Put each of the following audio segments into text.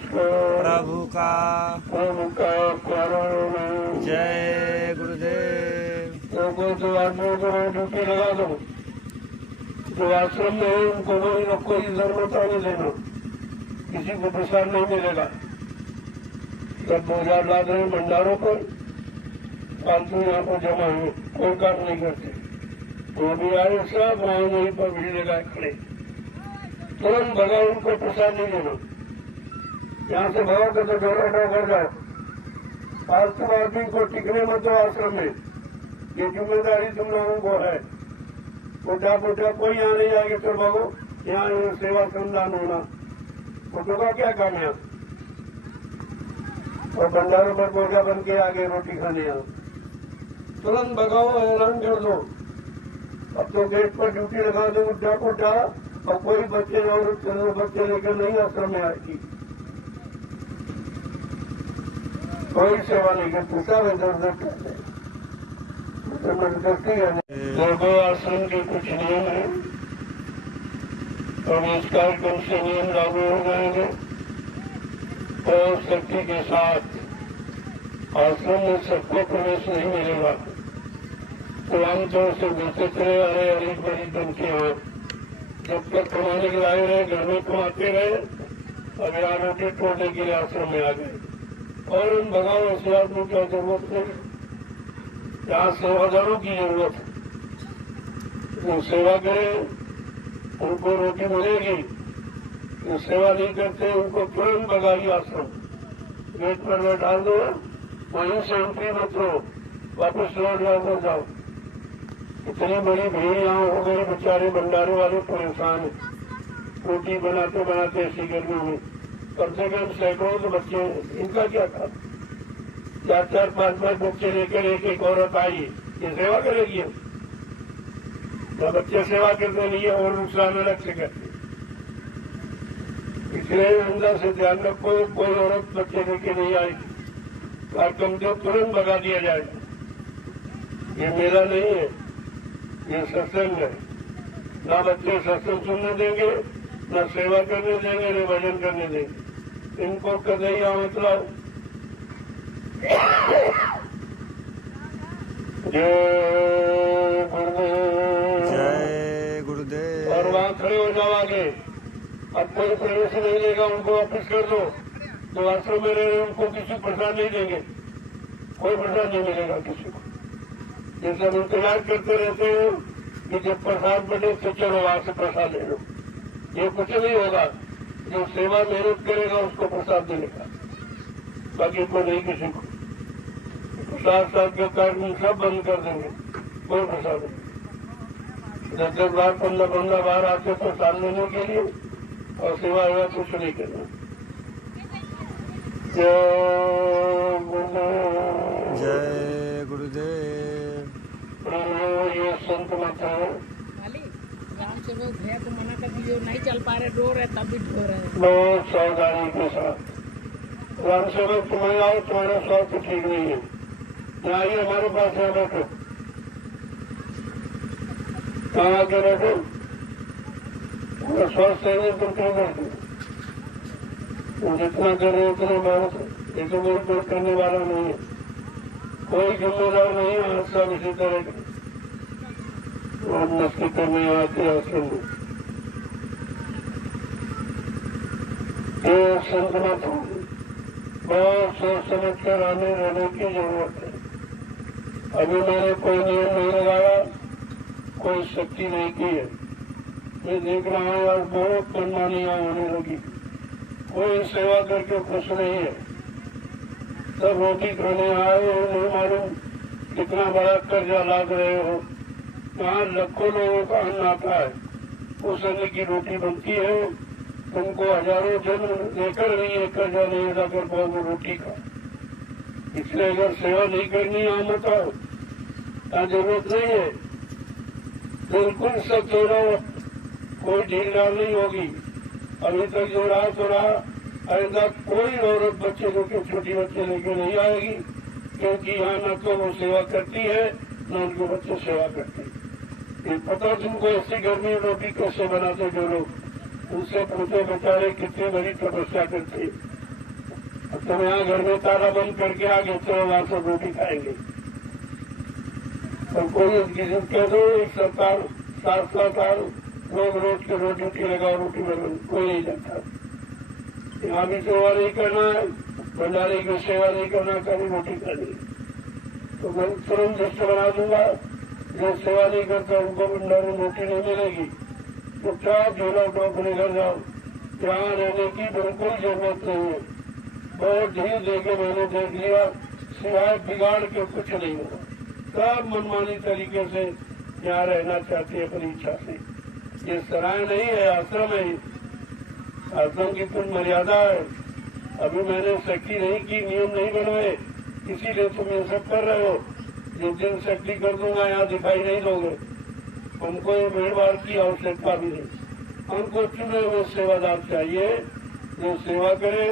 प्रभु का करुण। जय गुरुदेव। तो आदमियों को ड्यूटी लगा दो, जो आश्रम में है उनको कोई धर्मता नहीं देना, किसी को प्रसाद नहीं मिलेगा। सब बोझा लाद रहे भंडारों पर, फालतू यहाँ पर जमा हुए, कोई काम नहीं करते। वो भी आए सब वहां वहीं पर भीड़ लगाए खड़े, तुरंत भगा, उनको प्रसाद नहीं देना। यहाँ से भगा के तो डोरा घर जाओ, फालतू आदमी को टिकने मत दो आश्रम में, ये जिम्मेदारी तुम लोगों को है। पोटा पोटा कोई यहाँ नहीं आएगा तो भागो, यहाँ सेवा संदान होना, फोटो का क्या काम है। और भंडारों पर बोझा बन के आगे रोटी खाने आओ, तुरंत भगाओ, ऐलान कर दो। अब तो गेट पर ड्यूटी लगा दो, उठा पोटा, और कोई बच्चे और बच्चे लेकर नहीं आश्रम में आएगी, कोई सेवा नहीं करती, सब इधर उधर करते। लोगों आश्रम के कुछ नियम है, और इस कार्यक्रम से नियम लागू हो जाएंगे। और शक्ति के साथ आश्रम में सबको प्रवेश नहीं मिलेगा, तो आमतौर से बोलते थे अरे अरे बड़ी धमकियां, जब तक कमाने के लाए रहे घर में कमाते रहे, अब यहाँ रोटी तोड़ने के लिए आश्रम में आ गए। और उन भगाओ ऐसे आदमी की जरूरत नहीं, यहाँ सेवादारों की जरूरत है। जो सेवा करे उनको रोटी मिलेगी, जो सेवा नहीं करते उनको तुरंत भगाइए आश्रम, गेट पर बैठा दो, वहीं से एंट्री मत लो, वापस लौट जाओ। इतनी बड़ी भीड़ यहाँ हो गई, बेचारे भंडारे वाले परेशान है, रोटी बनाते बनाते ऐसी गर्मी में, कम से कम सैकड़ों तो बच्चे, इनका क्या था। 4-4, 5-5 बच्चे लेकर एक औरत आई, ये सेवा करेगी। तो बच्चे सेवा करते नहीं है और नुकसान अलग से करते, इसलिए अंदर से ध्यान रखो, कोई औरत बच्चे लेके नहीं आई, कार्यक्रम को तुरंत भगा दिया जाएगा। ये मेला नहीं है, ये सत्संग है। ना बच्चे सत्संग सुनने देंगे, न सेवा करने देंगे, न भजन करने देंगे। इनको कदे मतलब जय गुरुदेव। और वहाँ खड़े हो जाओ आगे, अब कोई प्रवेश नहीं लेगा, उनको वापस कर दो। जो आश्रम में रह रहे उनको किसी प्रसाद नहीं देंगे, कोई प्रसाद नहीं मिलेगा किसी को। ये सब इंतजार करते रहते हैं कि जब प्रसाद बने तो चलो वहां से प्रसाद ले लो। ये कुछ नहीं होगा, जो सेवा मेहनत करेगा उसको प्रसाद मिलेगा, बाकी को नहीं किसी को। प्रसाद के कार्यक्रम सब बंद कर देंगे, कोई प्रसाद नहीं। 10-10 बार 15-15 बार आते प्रसाद लेने के लिए, और सेवा हुआ कुछ नहीं करना। जय गुरुदेव। ये संत मत है, राम स्वरूप है तो मना कर दियो, नहीं चल पा रहे, रो रहे तब भी रो रहे। बहुत सावधानी के साथ राम स्वरूप तुम्हें आओ, तुम्हारा स्वास्थ्य ठीक नहीं है, यहाँ आइए हमारे पास यहाँ बैठो, कहाँ आके बैठो, स्वस्थ है तुम क्यों करते, जितना कर रहे उतना बहुत। ये तो कोई करने वाला नहीं है, कोई जिम्मेदार नहीं है, सब इसी तरह के और मस्ती करने आते हैं आश्रम में। ये संत मत हो, बहुत सोच समझ कर आने रहने की जरूरत है। अभी मैंने कोई नियम नहीं लगाया, कोई शक्ति नहीं की है। मैं देख रहा हूँ यार बहुत मनमानियां होने लगी, कोई सेवा करके खुश नहीं है। सब रोटी खाने आए हो, नहीं मालूम कितना बड़ा कर्जा लाद रहे हो, कहाँ लाखों लोगों का अन्न आता है, उस अन्न की रोटी बनती है, तुमको हजारों जन्म लेकर भी एक कर्जा नहीं अदा कर पाओगे रोटी का। इसलिए अगर सेवा नहीं करनी है मत आओ, क्या जरूरत नहीं है, बिल्कुल सब हो रहा, कोई ढील डाल नहीं होगी। अभी तक जो रहा तो रहा, ऐसा कोई औरत बच्चे लेके, छोटी बच्चे लेके नहीं आएगी, क्योंकि यहाँ न तो वो सेवा करती है न उनके बच्चे सेवा करते हैं। ये पता तुमको ऐसी गर्मी रोटी कैसे बनाते जो लोग, उनसे पूछो बेचारे कितनी बड़ी तपस्या करते। अब तुम यहाँ घर में ताला बंद करके आगे चलो वहां से रोटी खाएंगे। और कोई किसी कह दो एक सरकार 7 साल रोज के रोटी लगाओ रोटी बना, कोई नहीं जाता। यहाँ भी सेवा नहीं करना है, भंडारे की सेवा नहीं करना, कभी रोटी खानी। तो मैं तुरंत लिस्ट बना दूंगा, जो सेवा नहीं करता उनको भंडारे रोटी नहीं मिलेगी। तो क्या झोला उठो अपने घर जाओ, यहाँ रहने की बिल्कुल जरूरत नहीं है। बहुत धीरे देके मैंने देख लिया, सिवाय बिगाड़ के कुछ नहीं होगा। सब मनमानी तरीके से यहाँ रहना चाहते हैं अपनी इच्छा से। ये सराय नहीं है, आश्रम है। आश्रम की कुछ मर्यादा है। अभी मैंने सख्ती नहीं की, नियम नहीं बनाए, इसीलिए तुम ये सब कर रहे हो। जिस दिन सख्ती कर दूंगा यहाँ दिखाई नहीं दोगे। हमको ये भीड़ भाड़ की आवश्यकता भी नहीं। हमको चुने हुए सेवादार चाहिए जो सेवा करे,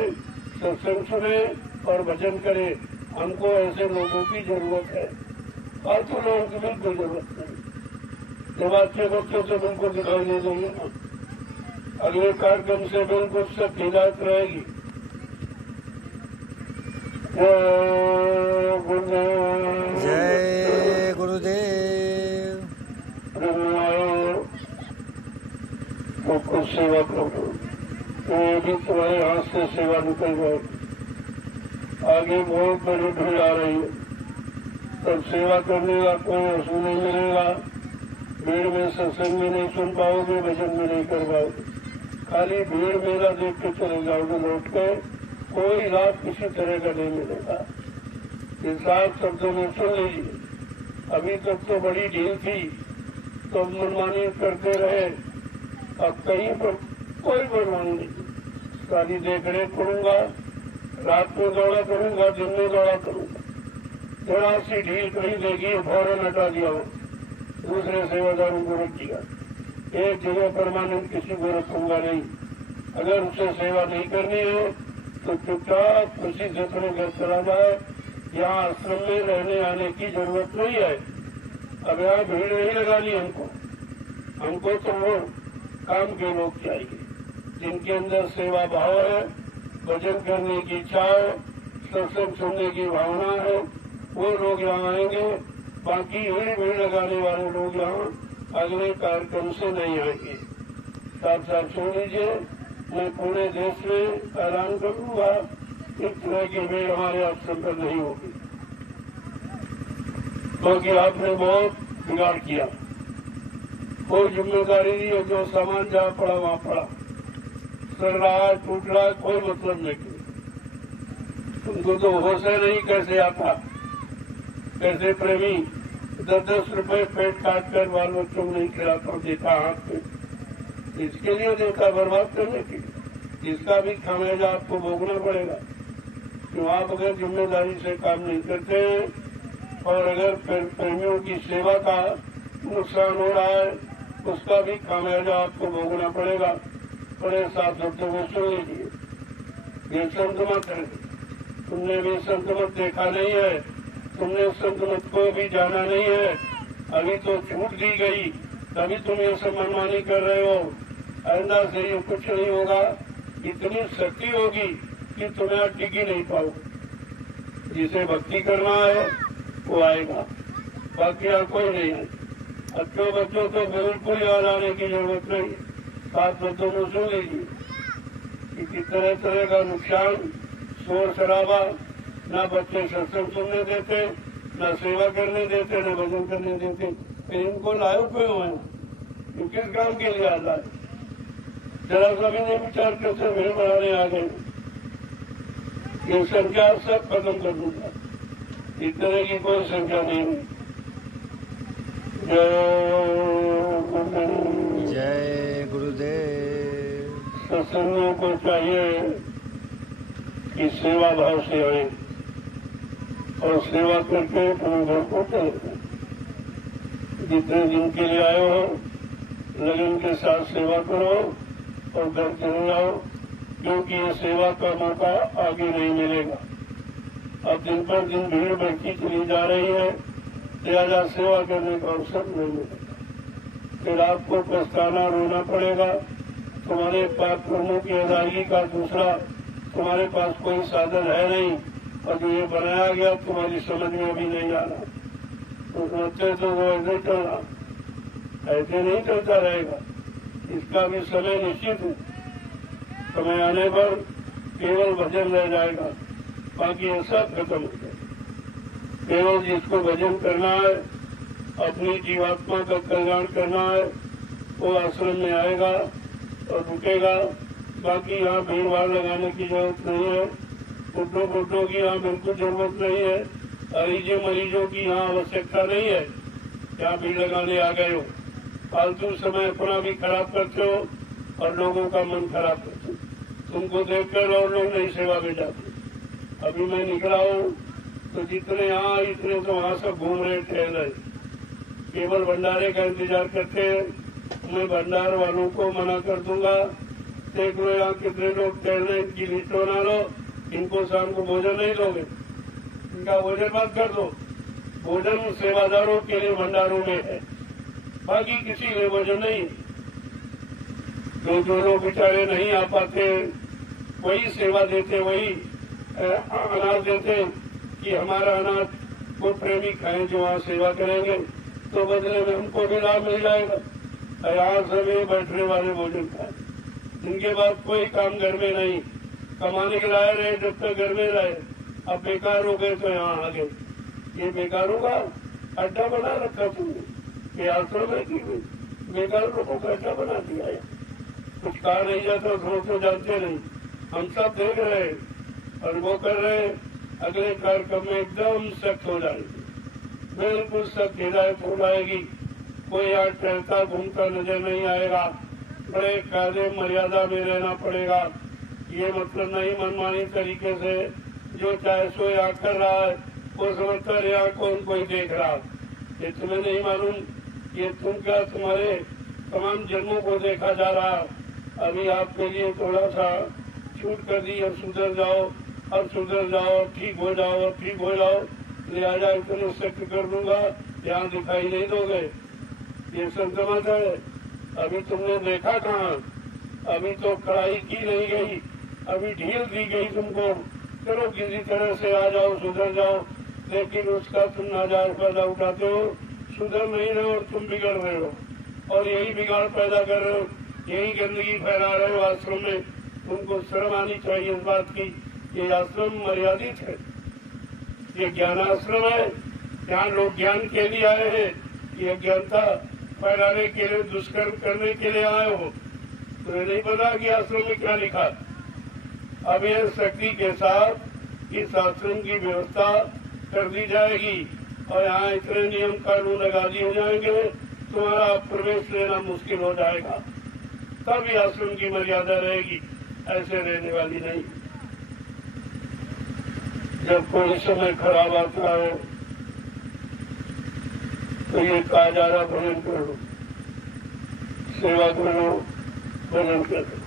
सत्संग सुने और भजन करे। हमको ऐसे लोगों की जरूरत है, फालतू लोगों की बिल्कुल जरूरत नहीं। जब अच्छे बच्चों से बिल्कुल दिखाई नहीं देंगे ना, अगले कार्यक्रम से बिल्कुल सब हिदायत रहेगी। जय गुरुदेव। तो कुछ सेवा करो, तो भी तुम्हारे हाथ से सेवा निकल जाए। आगे बहुत बड़ी भीड़ आ रही है, तब सेवा करने का कोई असूल नहीं मिलेगा। भीड़ में सत्संग में नहीं सुन पाओगे, भजन में नहीं कर पाओगे। खाली भीड़ मेला देख के चले जाओगे लौट के, कोई लाभ किसी तरह का नहीं मिलेगा। हिसाब शब्दों में सुन लीजिए। अभी तक तो बड़ी ढील थी, तो मनमानी करते रहे। अब कहीं पर कोई मनमानी नहीं, खाली देख रेख करूंगा, रात में दौड़ा करूंगा, दिन में दौड़ा करूंगा। थोड़ा सी ढील कहीं देगी, फौरन हटा दिया हो, दूसरे सेवादारों को रख दिया। एक जगह परमानेंट किसी को रखूंगा नहीं। अगर उसे सेवा नहीं करनी है तो चुपचाप खुशी से अपने घर चला जाए। यहाँ आश्रम में रहने आने की जरूरत नहीं है। अब यहाँ भीड़ नहीं लगानी हमको तो वो काम के लोग चाहिए जिनके अंदर सेवा भाव है, भजन करने की इच्छा है, सत्संग सुनने की भावना है। वो लोग यहाँ आएंगे। बाकी भीड़ लगाने वाले लोग यहाँ अगले कार्यक्रम से नहीं आएंगे। साथ साथ सुन लीजिए, मैं पूरे देश में ऐलान करूंगा, इस तरह की भीड़ हमारे आश्रम पर नहीं होगी, क्योंकि आपने बहुत बिगाड़ किया। कोई जिम्मेदारी नहीं है, जो सामान जहाँ पड़ा वहाँ पड़ा, सड़ रहा है, टूट रहा है, कोई मतलब नहीं। तुमको तो होश है नहीं कैसे आता, कैसे प्रेमी 10-10 रुपए पेट काट कर बाल बच्चों को नहीं खिलाता, देता हाथ में, इसके लिए देता बर्बाद करने के लिए। इसका भी खामियाजा आपको भोगना पड़ेगा। तो आप अगर जिम्मेदारी से काम नहीं करते हैं और अगर प्रेमियों की सेवा का नुकसान हो रहा है, उसका भी खामियाजा आपको भोगना पड़ेगा। बड़े साथ शब्दों में सुन लीजिए, ये संत मत है। तुमने भी संत मत देखा नहीं है, तुमने संत मत को भी जाना नहीं है। अभी तो छूट दी गई, तभी तुम ये सब मनमानी कर रहे हो। आइंदा से ये कुछ नहीं होगा। इतनी शक्ति होगी कि तुम्हें टिक ही नहीं पाओगे। जिसे भक्ति करना है वो आएगा, बाकी यहाँ कोई नहीं है। अच्छों बच्चों को बिल्कुल याद आने की जरूरत नहीं। सात बच्चों को सुन लीजिए, किसी तरह तरह का नुकसान, शोर शराबा, न बच्चे सत्संग सुनने देते, न सेवा करने देते, न भजन करने देते। इनको लाए क्यों है? ये किस काम के लिए आता है? जरा सभी ने विचार करते भीड़ बढ़ाने आ गए। ये संख्या सब खत्म कर दूंगा, इस तरह की कोई संख्या नहीं है। जय गुरुदेव। सत्संगों को चाहिए कि सेवा भाव से आए और सेवा करके अपने घर को चले जाए। जितने दिन के लिए आए हो लगन के साथ सेवा करो और घर चले जाओ, क्योंकि ये सेवा का मौका आगे नहीं मिलेगा। अब दिन पर दिन भीड़ बढ़ती चली जा रही है, ज्यादा सेवा करने का अवसर नहीं मिलेगा। फिर आपको पछताना रोना पड़ेगा, तुम्हारे पास कर्मों की अदायगी का दूसरा तुम्हारे पास कोई साधन है नहीं, और जो ये बनाया गया तुम्हारी समझ में अभी नहीं आ रहा, तो सोचते तो वो ऐसे चल रहा, ऐसे नहीं चलता रहेगा। इसका भी समय निश्चित है। समय आने पर केवल भजन रह जाएगा, बाकी ये सब खत्म हो जाएगा। केवल जिसको भजन करना है, अपनी जीवात्मा का कल्याण करना है, वो आश्रम में आएगा और रुकेगा। बाकी यहाँ भीड़ भाड़ लगाने की जरूरत नहीं है, बुड्ढों की यहाँ बिल्कुल जरूरत नहीं है, मरीजों की यहाँ आवश्यकता नहीं है। यहाँ भीड़ लगाने आ गए हो, फालतू समय अपना भी खराब करते हो और लोगों का मन खराब करते हो। तुमको देखकर और लोग नहीं सेवा में जाते। अभी मैं निकला हूँ तो जितने यहाँ इतने तो वहाँ सब घूम रहे, टहल रहे, केवल भंडारे का इंतजार करते हैं। मैं भंडार वालों को मना कर दूंगा, देख लो यहाँ कितने लोग टहल रहे, इनकी लिस्ट बना लो, इनको शाम को भोजन नहीं दोगे, इनका भोजन मत कर दो। भोजन सेवादारों के लिए भंडारों में है, बाकी किसी लिए भोजन नहीं। जो लोग बेचारे नहीं आ पाते वही सेवा देते, वही अनाज देते कि हमारा अनाज वो प्रेमी खाएं जो वहाँ सेवा करेंगे, तो बदले में हमको भी लाभ मिल जाएगा। यहाँ सभी बैठने वाले भोजन खाए, इनके बाद कोई काम घर में नहीं, कमाने के लाए रहे जब तक घर में रहे, अब बेकार हो गए तो यहाँ आ गए। ये बेकारों का अड्डा बना रखा तुमने, ये आश्रम है कि बेकार लोगों का अड्डा बना दिया है। कुछ कहा नहीं जाता तो जानते नहीं, हम सब देख रहे हैं और वो कर रहे हैं। अगले कार्यक्रम में एकदम सख्त हो जाएगी, बिल्कुल सख्त हिदायत हो जाएगी। कोई यहाँ टहलता घूमता नजर नहीं आएगा, बड़े कायदे मर्यादा में रहना पड़ेगा। ये मतलब नहीं मनमानी तरीके से जो चाहे सो यहाँ कर रहा है, वो समझता है यहाँ कौन कोई देख रहा। ये तुम्हें नहीं मालूम, ये तुम क्या तुम्हारे तमाम जन्मों को देखा जा रहा। अभी आपके लिए थोड़ा सा छूट कर दी, अब सुधर जाओ, अब सुधर जाओ, ठीक हो जाओ, ठीक हो जाओ, लिहाजा इतने सख्त कर दूंगा, यहाँ दिखाई नहीं दोगे। ये संक्रमण है। अभी तुमने देखा कहाँ, अभी तो कड़ाई की नहीं गई, अभी ढील दी गई तुमको, चलो किसी तरह से आ जाओ, सुधर जाओ। लेकिन उसका तुम नाजायज फायदा उठाते हो, सुधर नहीं रहे और तुम बिगड़ रहे हो, और यही बिगाड़ पैदा कर रहे हो, यही गंदगी फैला रहे हो आश्रम में। तुमको शर्म आनी चाहिए इस बात की। ये आश्रम मर्यादित है, ये ज्ञानाश्रम है, यहाँ लोग ज्ञान के लिए आए हैं। ये अज्ञानता फैलाने के लिए, दुष्कर्म करने के लिए आए हो। तो नहीं पता कि आश्रम में क्या लिखा। अब यह शक्ति के साथ इस आश्रम की व्यवस्था कर दी जाएगी और यहाँ इतने नियम कानून लगा दिए जाएंगे, तुम्हारा प्रवेश लेना मुश्किल हो जाएगा। तब ये आश्रम की मर्यादा रहेगी, ऐसे रहने वाली नहीं। जब कोई समय खराब आता है तो ये कहा जा रहा भजन करो, सेवा करो, भजन करो,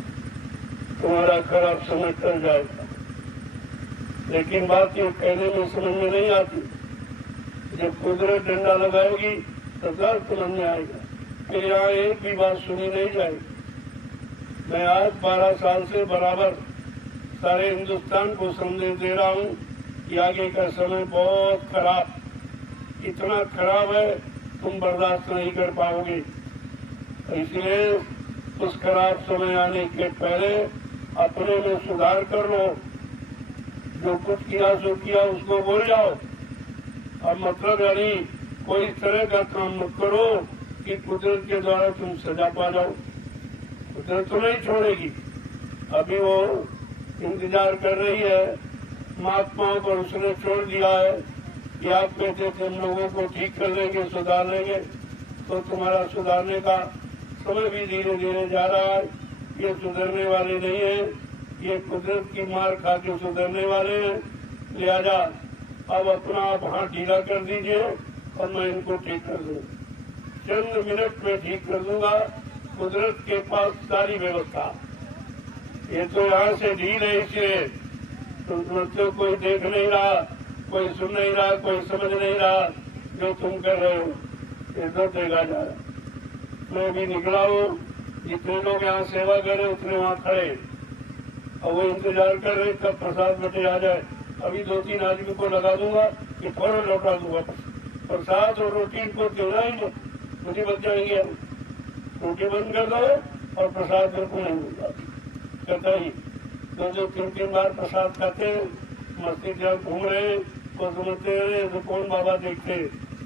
तुम्हारा खराब समय टल जाएगा। लेकिन बात ये कहने में समझ में नहीं आती। जब कुदरत डंडा लगाएगी तो दर्द समझ में आएगा। फिर यहाँ एक भी बात सुनी नहीं जाएगी। मैं आज 12 साल से बराबर सारे हिंदुस्तान को संदेश दे रहा हूँ कि आगे का समय बहुत खराब, इतना खराब है तुम बर्दाश्त नहीं कर पाओगे। इसलिए उस खराब समय आने के पहले अपने में सुधार कर लो। जो कुछ किया सो किया उसको बोल जाओ। अब मतलब यानी कोई इस तरह का काम मत करो कि कुदरत के द्वारा तुम सजा पा जाओ। कुदरत तो नहीं छोड़ेगी, अभी वो इंतजार कर रही है महात्माओं पर। उसने छोड़ दिया है कि आप कहते थे हम लोगों को ठीक कर लेंगे, सुधार लेंगे, तो तुम्हारा सुधारने का समय भी धीरे धीरे जा रहा है। ये सुधरने वाले नहीं है, ये कुदरत की मार खा के सुधरने वाले हैं। लिहाजा अब अपना आप हाथ ढीला कर दीजिए और मैं इनको ठीक कर दूँ। चंद मिनट में ठीक कर दूंगा। कुदरत के पास सारी व्यवस्था, ये तो यहाँ से ढील है, इसलिए तो मतलब कोई देख नहीं रहा, कोई सुन नहीं रहा, कोई समझ नहीं रहा जो तुम कर रहे हो। ये तो देखा जा रहा। मैं भी निकला हूँ, जितने लोग यहाँ सेवा कर रहे उतने वहाँ खड़े और वो इंतजार कर रहे कब प्रसाद बटे आ जाए। अभी 2-3 आदमी को लगा दूंगा कि फौरन लौटा दूंगा प्रसाद और रोटी इनको देना ही नहीं, मुझे बच जाएंगे। हम रोटी बंद कर दो और प्रसाद बिल्कुल नहीं दूंगा कहता ही। तो जो 3-3 बार प्रसाद खाते मस्ती जहाँ घूम रहे तो समझते रहे तो कौन बाबा देखते,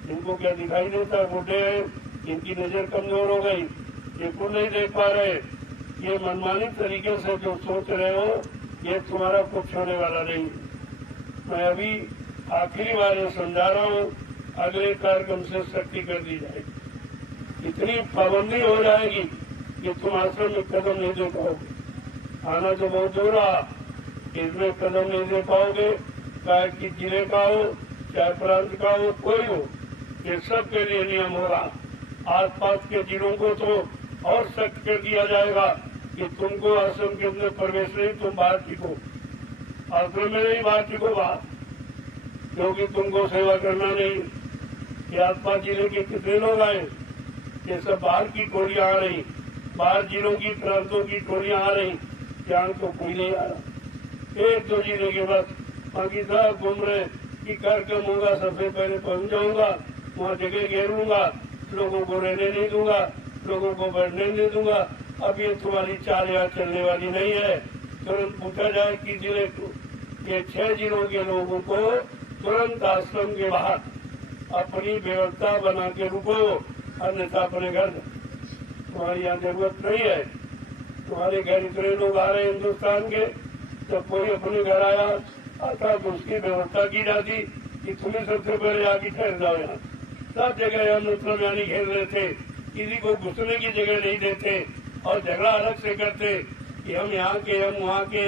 इनको क्या दिखाई देता, बूढ़े हैं, इनकी नजर कमजोर हो गई, ये कुछ नहीं देख पा रहे। ये मनमानी तरीके से जो सोच रहे हो ये तुम्हारा कुछ होने वाला नहीं। मैं अभी आखिरी बार ये समझा रहा हूँ, अगले कार्यक्रम से सख्ती कर दी जाएगी, इतनी पाबंदी हो जाएगी कि तुम आश्रम में कदम नहीं दे पाओगे। आना तो बहुत दूर रहा, इसमें कदम नहीं दे पाओगे, चाहे कि जिले का हो चाहे प्रांत का हो, कोई हो, ये सब के लिए नियम होगा। आसपास के जिलों को तो और सख्त कर दिया जाएगा कि तुमको आश्रम के अंदर प्रवेश नहीं, तुम बाहर टिको, आश्रम में नहीं बाहर टिको बाहर, क्योंकि तुमको सेवा करना नहीं। ये आसपास जिले के कितने लोग आए, ये सब बाहर की टोलियां आ रही, बाहर जिलों की प्रांतों की टोलियां आ रही, यहाँ तो कोई नहीं आ रहा। 1-2 जिले के बस बाकी सब घूम रहे कि कार्यक्रम होगा सबसे पहले पहुंच जाऊंगा, वहाँ जगह घेरूंगा, लोगों को रहने नहीं दूंगा, लोगों को बैठने नहीं दूंगा। अब ये तुम्हारी चाल यहाँ चलने वाली नहीं है। तुरंत पूछा जाए कि जिले को, ये 6 जिलों के लोगों को तुरंत आश्रम के बाहर अपनी व्यवस्था बना के रुको, अन्यथा अपने घर, तुम्हारी यहाँ जरूरत नहीं है। तुम्हारे घर इतने लोग आ रहे हिंदुस्तान के, जब कोई अपने घर आया आता तो उसकी व्यवस्था की जाती कि तुम्हें सबसे पहले आगे ठहर जाओ। यहाँ सब जगह यहाँ मतलब यानी घेर रहे थे, किसी को घुसने की जगह नहीं देते और झगड़ा अलग से करते कि हम यहाँ के हम वहाँ के।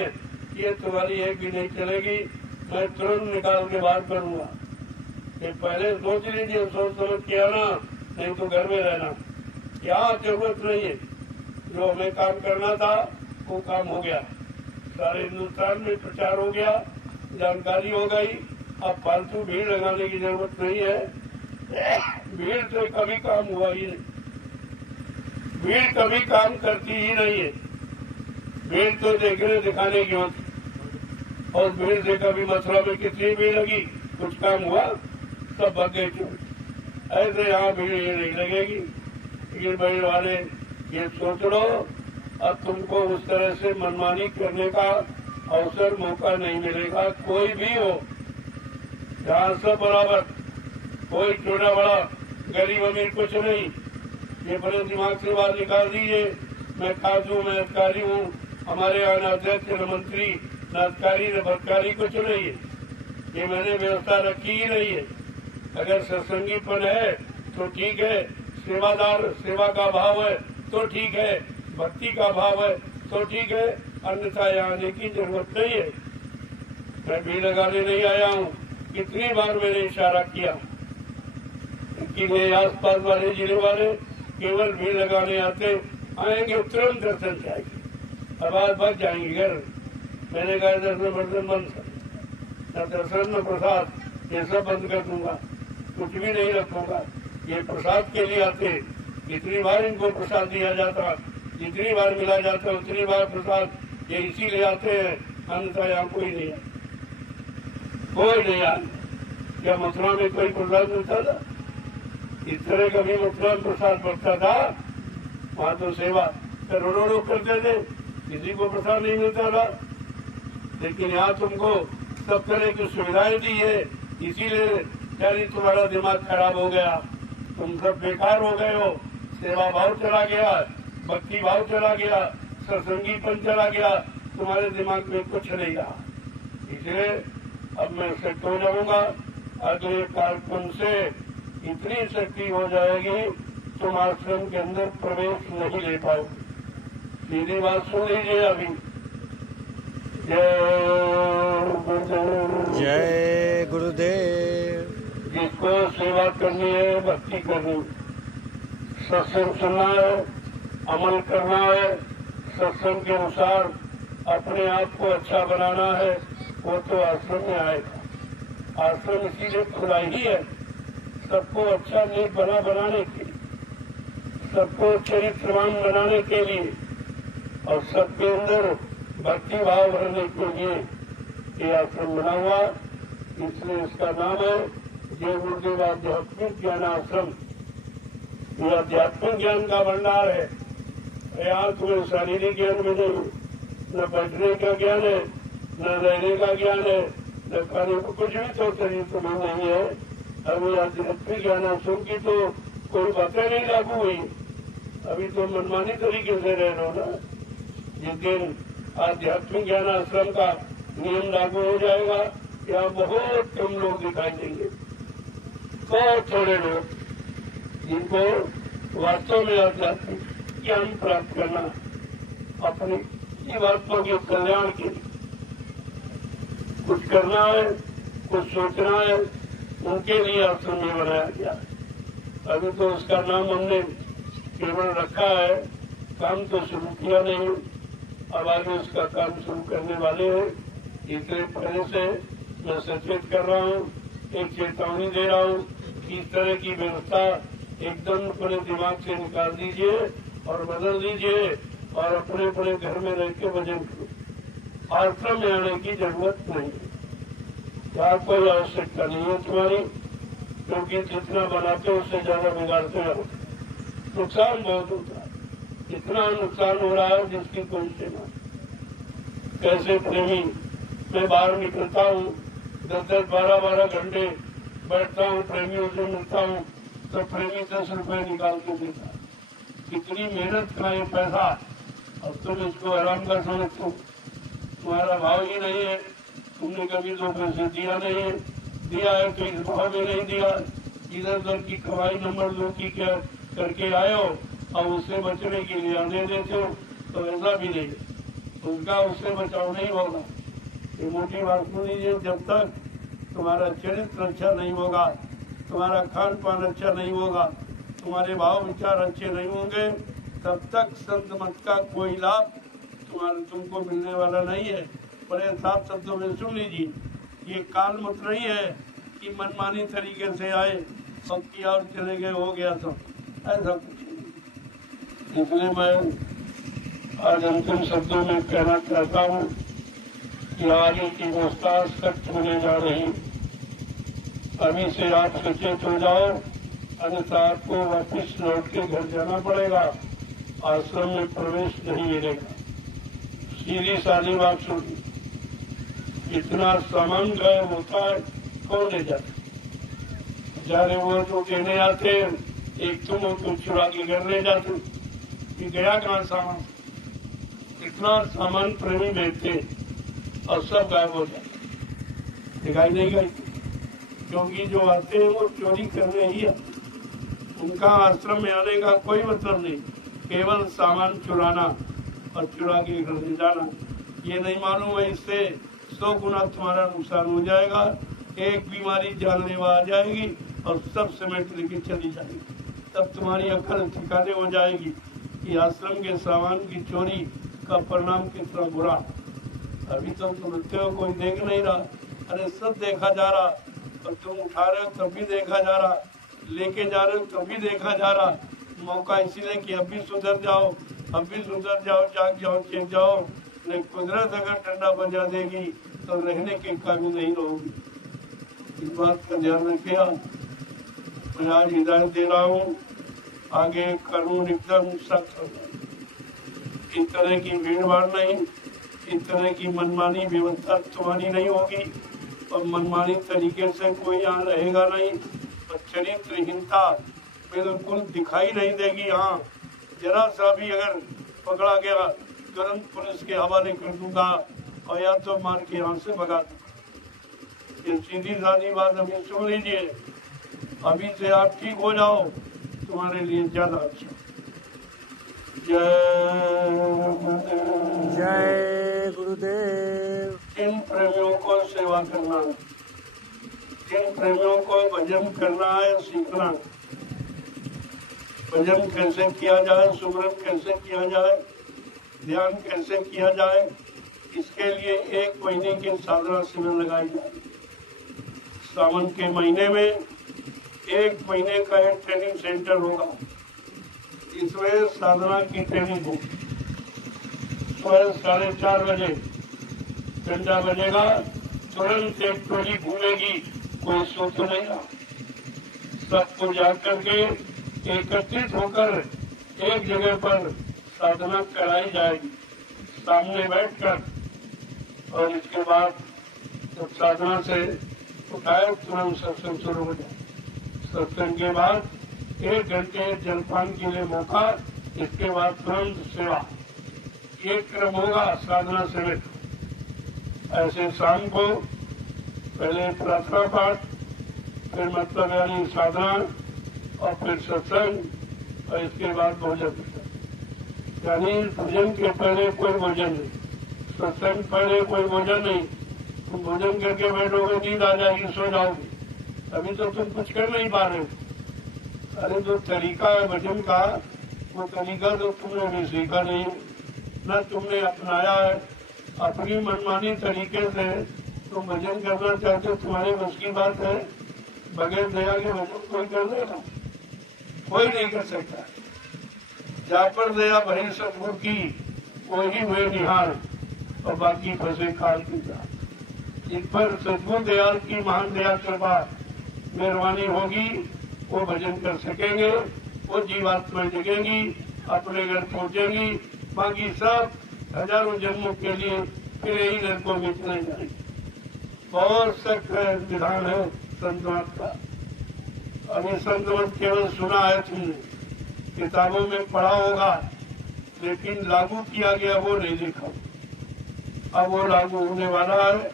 ये तुम्हारी एक भी नहीं चलेगी, मैं तुरंत निकाल के बाहर करूंगा। ये पहले सोच लीजिए, सोच समझ के आना, नहीं तो घर में रहना। यहाँ जरूरत नहीं है, जो हमें काम करना था वो काम हो गया, सारे हिंदुस्तान में प्रचार हो गया, जानकारी हो गई। अब फालतू भीड़ लगाने की जरूरत नहीं है, भीड़ से कभी काम हुआ ही नहीं, भीड़ कभी काम करती ही नहीं है। भीड़ तो देखने दिखाने की होती, और भीड़ से कभी मथुरा में कितनी भीड़ लगी, कुछ काम हुआ, सब भग गए क्यों। ऐसे यहाँ भीड़ ये नहीं लगेगी। लेकिन भीड़ वाले ये सोच लो, अब तुमको उस तरह से मनमानी करने का अवसर मौका नहीं मिलेगा। कोई भी हो, यहाँ सब बराबर, कोई छोटा बड़ा गरीब अमीर कुछ नहीं। ये बड़े दिमाग से बात निकाल दीजिए, मैं खास हूँ, मैं अधिकारी हूँ, हमारे यहाँ न अध्यक्ष न मंत्री न अधिकारी न भटकारी कुछ नहीं है। ये मैंने व्यवस्था रखी ही नहीं है। अगर सत्संगीपन है तो ठीक है, सेवादार सेवा का भाव है तो ठीक है, भक्ति का भाव है तो ठीक है, अन्यथा यहाँ आने की जरूरत नहीं है। मैं भीड़ लगाने नहीं आया हूँ, कितनी बार मैंने इशारा किया कि ये आसपास वाले जिले वाले केवल भीड़ लगाने आते, आएंगे तुरंत दर्शन जाएंगे, अब आज बच जाएंगे घर। मैंने कहा दर्शन बर्तन बंद, न दर्शन न प्रसाद, ये सब बंद कर दूंगा, कुछ भी नहीं रखूंगा। ये प्रसाद के लिए आते, जितनी बार इनको प्रसाद दिया जाता, जितनी बार मिला जाता उतनी बार प्रसाद ये इसीलिए आते हैं, अन्यथा यहाँ कोई नहीं है, कोई नहीं आए। क्या मथुरा में कोई प्रसाद मिलता था? इस तरह कभी मथुरा में प्रसाद बढ़ता था? वहाँ तो सेवा करोड़ों लोग करते थे, किसी को प्रसाद नहीं मिलता था। लेकिन यहाँ तुमको सब तरह की सुविधाएं दी है, इसीलिए यानी तुम्हारा दिमाग खराब हो गया, तुम सब बेकार हो गए हो, सेवा भाव चला गया, भक्ति भाव चला गया, सत्संगीपन चला गया, तुम्हारे दिमाग में कुछ नहीं रहा। इसलिए अब मैं सख्त हो जाऊंगा, अगले कार्यक्रम से इतनी शक्ति हो जाएगी तुम आश्रम के अंदर प्रवेश नहीं ले पाओगे। सीधी बात सुन लीजिए अभी। जय गुरुदेव। जिसको सेवा करनी है, भक्ति करनी, सत्संग सुनना है, अमल करना है, सत्संग के अनुसार अपने आप को अच्छा बनाना है, वो तो आश्रम में आएगा। आश्रम इसीलिए खुला ही है सबको अच्छा नेक बनाने के लिए, सबको चरित्रवान बनाने के लिए और सबके अंदर भक्ति भाव भरने के लिए ये आश्रम बना हुआ, इसलिए इसका नाम है जय गुरुदेव आध्यात्मिक ज्ञान आश्रम। ये आध्यात्मिक ज्ञान का भंडार है। यहाँ तुम्हें शारीरिक ज्ञान में नहीं, न बैठने का ज्ञान है, न रहने का ज्ञान है, न खाने को कुछ भी तो शरीर तुम्हें नहीं है। अभी आध्यात्मिक ज्ञान आश्रम की तो कोई बातें नहीं लागू हुई, अभी तो मनमानी तरीके से रह रहे हो ना। जिस दिन आध्यात्मिक ज्ञान आश्रम का नियम लागू हो जाएगा, यहाँ बहुत कम लोग दिखाई देंगे, बहुत थोड़े लोग जिनको वास्तव में आध्यात्मिक ज्ञान प्राप्त करना अपनी जीवात्मा के कल्याण के लिए कुछ करना है, कुछ सोचना है, उनके लिए आश्रम में बनाया गया। अभी तो उसका नाम हमने केवल रखा है, काम तो शुरू किया नहीं, अब आगे उसका काम शुरू करने वाले हैं। इसलिए पहले से मैं सचेत कर रहा हूँ, एक चेतावनी दे रहा हूँ कि इस तरह की व्यवस्था एकदम अपने दिमाग से निकाल दीजिए और बदल दीजिए और अपने अपने घर में रह के भजन करो। आश्रम में आने की जरूरत नहीं है, यहाँ कोई आवश्यकता नहीं है तुम्हारी, क्योंकि जितना बनाते हो उससे ज्यादा बिगाड़ते हो, नुकसान बहुत होता है। इतना नुकसान हो रहा है जिसकी कोई सीमा। कैसे प्रेमी मैं बाहर निकलता हूँ, 10-10, 12-12 घंटे बैठता हूँ, प्रेमियों से मिलता हूँ, तो प्रेमी 10 रुपए निकाल के देता है। कितनी मेहनत का ये पैसा, अब तुम इसको आराम का समझते हो। तुम्हारा भाव ही नहीं है, तुमने कभी 2 पैसे दिया नहीं है, दिया है तो इस भाव में नहीं दिया। इधर उधर की कमाई नंबर 2 की क्या करके आए हो और उससे बचने के लिए आने देते हो, तो ऐसा भी नहीं, उसका उससे बचाव नहीं होगा। ये मोटी बात सुन लीजिए, जब तक तुम्हारा चरित्र अच्छा नहीं होगा, तुम्हारा खान पान अच्छा नहीं होगा, तुम्हारे भाव विचार अच्छे नहीं होंगे, तब तक संत मत का कोई लाभ तुमको मिलने वाला नहीं है। बड़े साफ शब्दों में सुन लीजिए, ये काल मत नहीं है कि मनमानी तरीके से आए और किया और चले गए, हो गया सब, ऐसा कुछ नहीं। इसलिए मैं आज अंतिम शब्दों में कहना चाहता हूँ कि आगे की व्यवस्था सख्त होने जा रही, अभी से आप सचेत हो जाओ, अन्यथा आपको वापिस लौट के घर जाना पड़ेगा, आश्रम में प्रवेश नहीं मिलेगा। सीधी सादी बात सुनिए, इतना सामान गायब होता है, कौन ले जाता? बेचारे वो जो देने आते हैं, एक तुम तो चुरा के घर ले जाते, कि गया कहाँ सामान? इतना सामान प्रेमी बेचते और सब गायब हो जाता, दिखाई नहीं गई, क्योंकि जो आते हैं वो चोरी करने ही आते। उनका आश्रम में आने का कोई मतलब नहीं, केवल सामान चुराना और चुरा के घर ले जाना। ये नहीं मालूम है, इससे 100 गुना तुम्हारा नुकसान हो जाएगा। एक बीमारी जानलेवा आ जाएगी और सब समेट लेके चली जाएगी, तब तुम्हारी अकल ठिकाने हो जाएगी कि आश्रम के सामान की चोरी का परिणाम कितना बुरा। अभी तो समझते हो कोई देख नहीं रहा, अरे सब देखा जा रहा, और तुम उठा रहे हो तब भी देखा जा रहा, लेके जा रहे हो तब भी देखा जा रहा। मौका इसीलिए कि अब भी सुधर जाओ, अब भी सुधर जाओ, जाग जाओ, चेक जाओ। नहीं, कुदरत अगर ठंडा बजा देगी तो रहने के काबिल नहीं रहोगी। इस बात का ध्यान रखिए। मैं आज हिदायत दे रहा हूँ, आगे कानून एकदम सख्त हो जाए। इस तरह की भीड़ भाड़ नहीं, इस तरह की मनमानी व्यवस्था तुम्हारी नहीं होगी और मनमानी तरीके से कोई यहाँ रहेगा नहीं। और चरित्रहीनता बिल्कुल दिखाई नहीं देगी। हाँ, जरा सा भी अगर पकड़ा गया तुरंत पुलिस के हवाले कर दूंगा और या तो मार के यहाँ से भगा दूंगा। ये सीधी सादी बात अभी सुन लीजिए, अभी से आप ठीक हो जाओ, तुम्हारे लिए ज्यादा अच्छा। जय गुरुदेव। जिन प्रेमियों को सेवा करना, जिन प्रेमियों को भजन करना है, सीखना, भजन कैसे किया जाए, सुमरन कैसे किया जाए, ध्यान कैसे किया जाए, इसके लिए 1 महीने के साधना शिविर लगाई जाए। सावन के महीने में 1 महीने का एक ट्रेनिंग सेंटर होगा। इसमें साधना की ट्रेनिंग हो। सुबह 4:30 बजे घंटा बजेगा, तुरंत एक टोली घूमेगी, कोई सो तो नहीं रहा। सबको जाकर के एकत्रित होकर एक जगह पर साधना कराई जाएगी सामने बैठकर, और इसके बाद जब साधना से उठाए तुरंत सत्संग शुरू हो जाए। सत्संग के बाद 1 घंटे जलपान के लिए मौका, इसके बाद तुरंत सेवा। ये क्रम होगा साधना से। ऐसे शाम को पहले प्रार्थना पाठ, फिर मतलब यानी साधना, और फिर सत्संग, और इसके बाद भोजन। यानी भोजन के पहले कोई भोजन नहीं, सत्संग पहले कोई भोजन नहीं। तुम भोजन करके बैठोगे, नींद आ जाएगी, सो जाओगे, अभी तो तुम कुछ कर नहीं पा रहे हो। अरे जो तरीका है भजन का, वो तरीका तो तुमने अभी सीखा नहीं, न तुमने अपनाया है। अपनी मनमानी तरीके से तुम भजन करना चाहते हो, तुम्हारे बस की बात है? बगैर दया के भजन कोई कर देगा? कोई नहीं कर सकता। जा पर दया भरी सतगुरु की, वही हुए निहार, और बाकी फंसे काल की जात। इन पर सतगुरु दयाल की महान दया कृपा मेहरबानी होगी, वो भजन कर सकेंगे, वो जीवात्मा जगेंगी, अपने घर पहुंचेंगी। बाकी सब हजारों जन्मों के लिए फिर यही घर को बेचने जाएंगे। बहुत सख्त विधान है संतमत का। अभी संतमत केवल सुना है तुमने, किताबों में पढ़ा होगा, लेकिन लागू किया गया वो नहीं देखा। अब वो लागू होने वाला है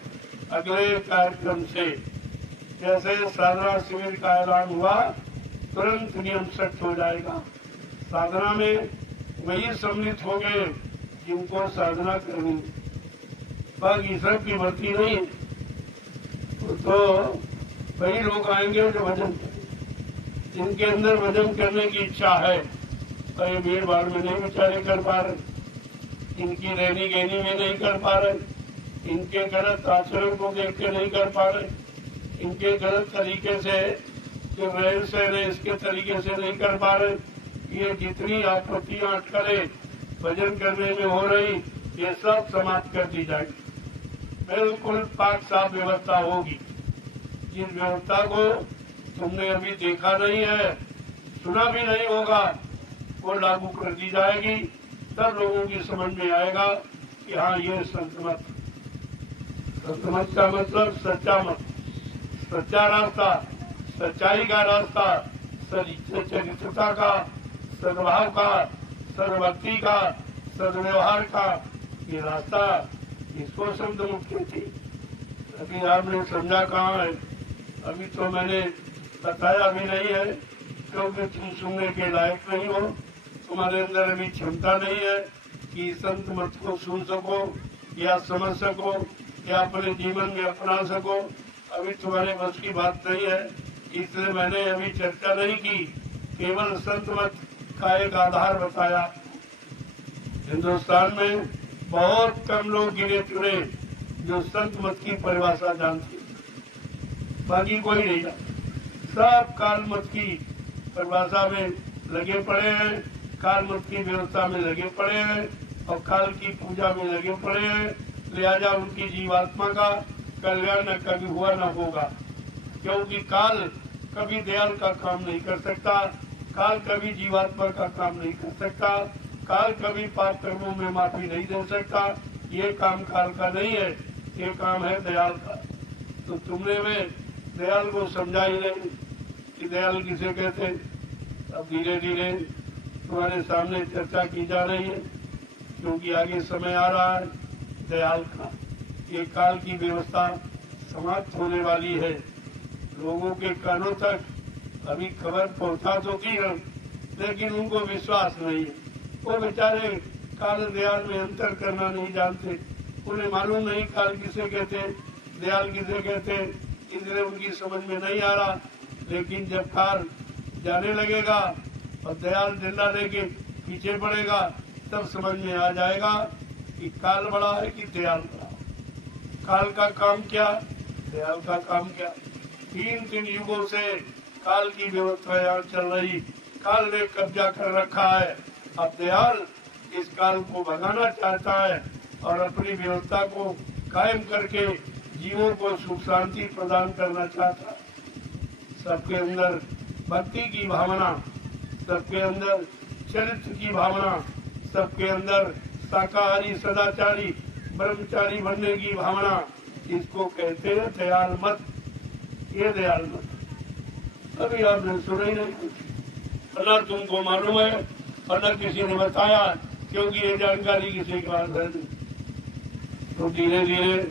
अगले कार्यक्रम से। जैसे साधना शिविर का ऐलान हुआ, तुरंत नियम सख्त हो जाएगा। साधना में वही सम्मिलित हो गए जिनको साधना करनी, बाकी सब की भर्ती नहीं। तो वही लोग आएंगे जो भजन करें, जिनके अंदर भजन करने की इच्छा है। तो ये भीड़ भाड़ में नहीं बेचारे कर पा रहे, इनकी रहनी गहनी में नहीं कर पा रहे, इनके गलत आचरण को देख के नहीं कर पा रहे, इनके गलत तरीके से जो रहन सहन है इसके तरीके से नहीं कर पा रहे। ये जितनी आपत्तियां अटकलें भजन करने में हो रही, ये सब समाप्त कर दी जाएगी। बिल्कुल पाक साफ व्यवस्था होगी। जिस व्यवस्था को तुमने अभी देखा नहीं है, सुना भी नहीं होगा, वो लागू कर दी जाएगी। तब लोगों की समझ में आएगा कि हाँ, ये संतमत। संतमत का मतलब सच्चा मत, सच्चा रास्ता, सच्चाई का रास्ता, चरित्रता का, सद्भाव का, सद्भक्ति का, सद्व्यवहार का ये रास्ता, इसको शब्द मुक्ति थी। अभी आपने समझा कहाँ है? अभी तो मैंने बताया भी नहीं है, क्योंकि तुम सुनने के लायक नहीं हो। तुम्हारे अंदर अभी क्षमता नहीं है कि संत मत को सुन सको या समझ सको या अपने जीवन में अपना सको। अभी तुम्हारे बस की बात नहीं है, इसलिए मैंने अभी चर्चा नहीं की, केवल संत मत का एक आधार बताया। हिंदुस्तान में बहुत कम लोग गिने चुने जो संत मत की परिभाषा जानते, बाकी कोई नहीं जानता। सब काल मत की परिभाषा में लगे पड़े हैं, काल मत की व्यवस्था में लगे पड़े हैं और काल की पूजा में लगे पड़े हैं। लिहाजा उनकी जीवात्मा का कल्याण न कभी हुआ न होगा, क्योंकि काल कभी दयाल का काम नहीं कर सकता, काल कभी जीवात्मा का काम नहीं कर सकता, काल कभी पाप कर्मों में माफी नहीं दे सकता। ये काम काल का नहीं है, ये काम है दयाल का। तो तुमने में दयाल को समझा ही नहीं कि दयाल किसे कहते। अब धीरे धीरे तुम्हारे सामने चर्चा की जा रही है, क्योंकि आगे समय आ रहा है दयाल का। ये काल की व्यवस्था समाप्त होने वाली है। लोगों के कानों तक अभी खबर पहुंचा तो की है, लेकिन उनको विश्वास नहीं है। वो बेचारे काल दयाल में अंतर करना नहीं जानते, उन्हें मालूम नहीं काल किसे कहते, दयाल किसे कहते, इसलिए उनकी समझ में नहीं आ रहा। लेकिन जब काल जाने लगेगा और दयाल डंडा लेके पीछे पड़ेगा, तब समझ में आ जाएगा कि काल बड़ा है कि दयाल बड़ा। काल का काम क्या, दयाल का काम क्या। 3 युगों से काल की व्यवस्था यहाँ चल रही, काल ने कब्जा कर रखा है। अब दयाल इस काल को भगाना चाहता है और अपनी व्यवस्था को कायम करके जीवों को सुख शांति प्रदान करना चाहता है। सबके अंदर भक्ति की भावना, सबके अंदर चरित्र की भावना, सबके अंदर शाकाहारी सदाचारी ब्रह्मचारी बनने की भावना, इसको कहते हैं दयाल मत। ये दयाल मत अभी आपने सुना ही नहीं कुछ, और न तुमको मालूम है और न किसी ने बताया, क्योंकि ये जानकारी किसी के पास है नहीं। तो धीरे धीरे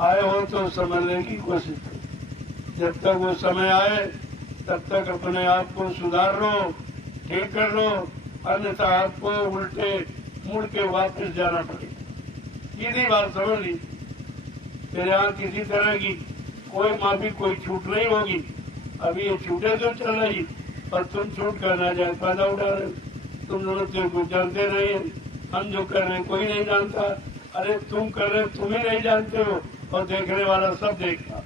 आए हो तो समझने की कोशिश करो। जब तक वो समय आए तब तक अपने आप को सुधार लो, ठीक कर लो, अन्यथा आपको उल्टे मुड़ के वापस जाना पड़ेगा। सीधी बात समझ ली। मेरे यहाँ किसी तरह की कोई माफी, कोई छूट नहीं होगी। अभी ये छूटे तो चल रही और तुम छूट करना जाए फायदा उठा रहे। तुम दोनों तो कुछ जानते नहीं है, हम जो कर रहे हैं कोई नहीं जानता। अरे तुम कर रहे तुम ही नहीं जानते हो और देखने वाला सब देखता।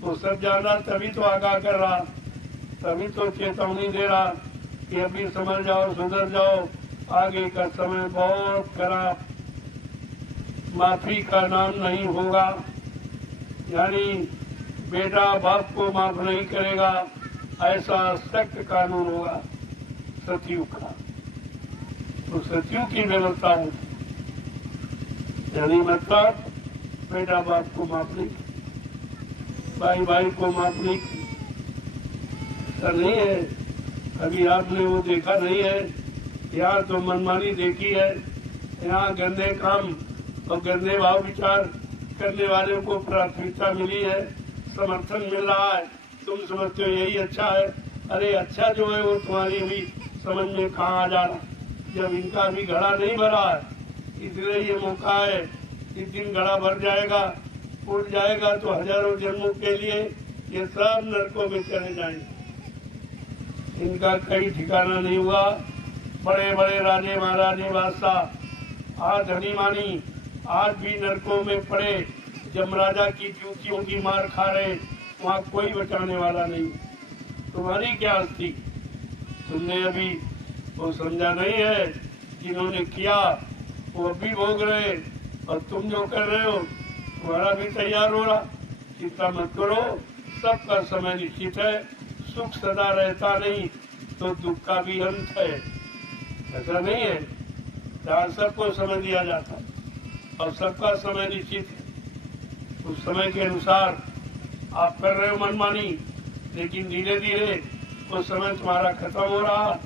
तो सब जान रहा तभी तो आगाह कर रहा, तभी तो चेतावनी दे रहा कि अभी समझ जाओ, सुधर जाओ, आगे का समय बहुत खराब, माफी का नाम नहीं होगा। यानी बेटा बाप को माफ नहीं करेगा, ऐसा सख्त कानून होगा सतयुग का। तो सतयुग की व्यवस्था होगी, यानी मतलब बेटा बाप को माफ नहीं, भाई भाई को माफ नहीं। ऐसा नहीं है, अभी आपने वो देखा नहीं है। यहाँ तो मनमानी देखी है, यहाँ गंदे काम और गंदे भाव विचार करने वालों को प्राथमिकता मिली है, समर्थन मिल रहा है। तुम समझते हो यही अच्छा है। अरे अच्छा जो है वो तुम्हारी भी समझ में कहाँ आ जा रहा, जब इनका भी घड़ा नहीं भरा है। इसलिए ये मौका है, इस दिन घड़ा भर जाएगा, उठ जाएगा तो हजारों जन्मों के लिए ये सब नरकों में चले जाएंगे। इनका कहीं ठिकाना नहीं हुआ। बड़े बड़े राजे महाराजे बादशाह आज धनी मानी आज भी नरकों में पड़े, जमराजा की जूतियों की मार खा रहे, वहाँ कोई बचाने वाला नहीं। तुम्हारी क्या अस्थि, तुमने अभी वो समझा नहीं है। जिन्होंने किया वो अभी भोग रहे और तुम जो कर रहे हो तुम्हारा भी तैयार हो रहा। चिंता मत करो, सबका समय निश्चित है। सुख सदा रहता नहीं तो दुख का भी अंत है, ऐसा नहीं है। जहाँ सबको समय दिया जाता है और सबका समय निश्चित है, उस समय के अनुसार आप कर रहे हो मनमानी, लेकिन धीरे धीरे वो समय तुम्हारा खत्म हो रहा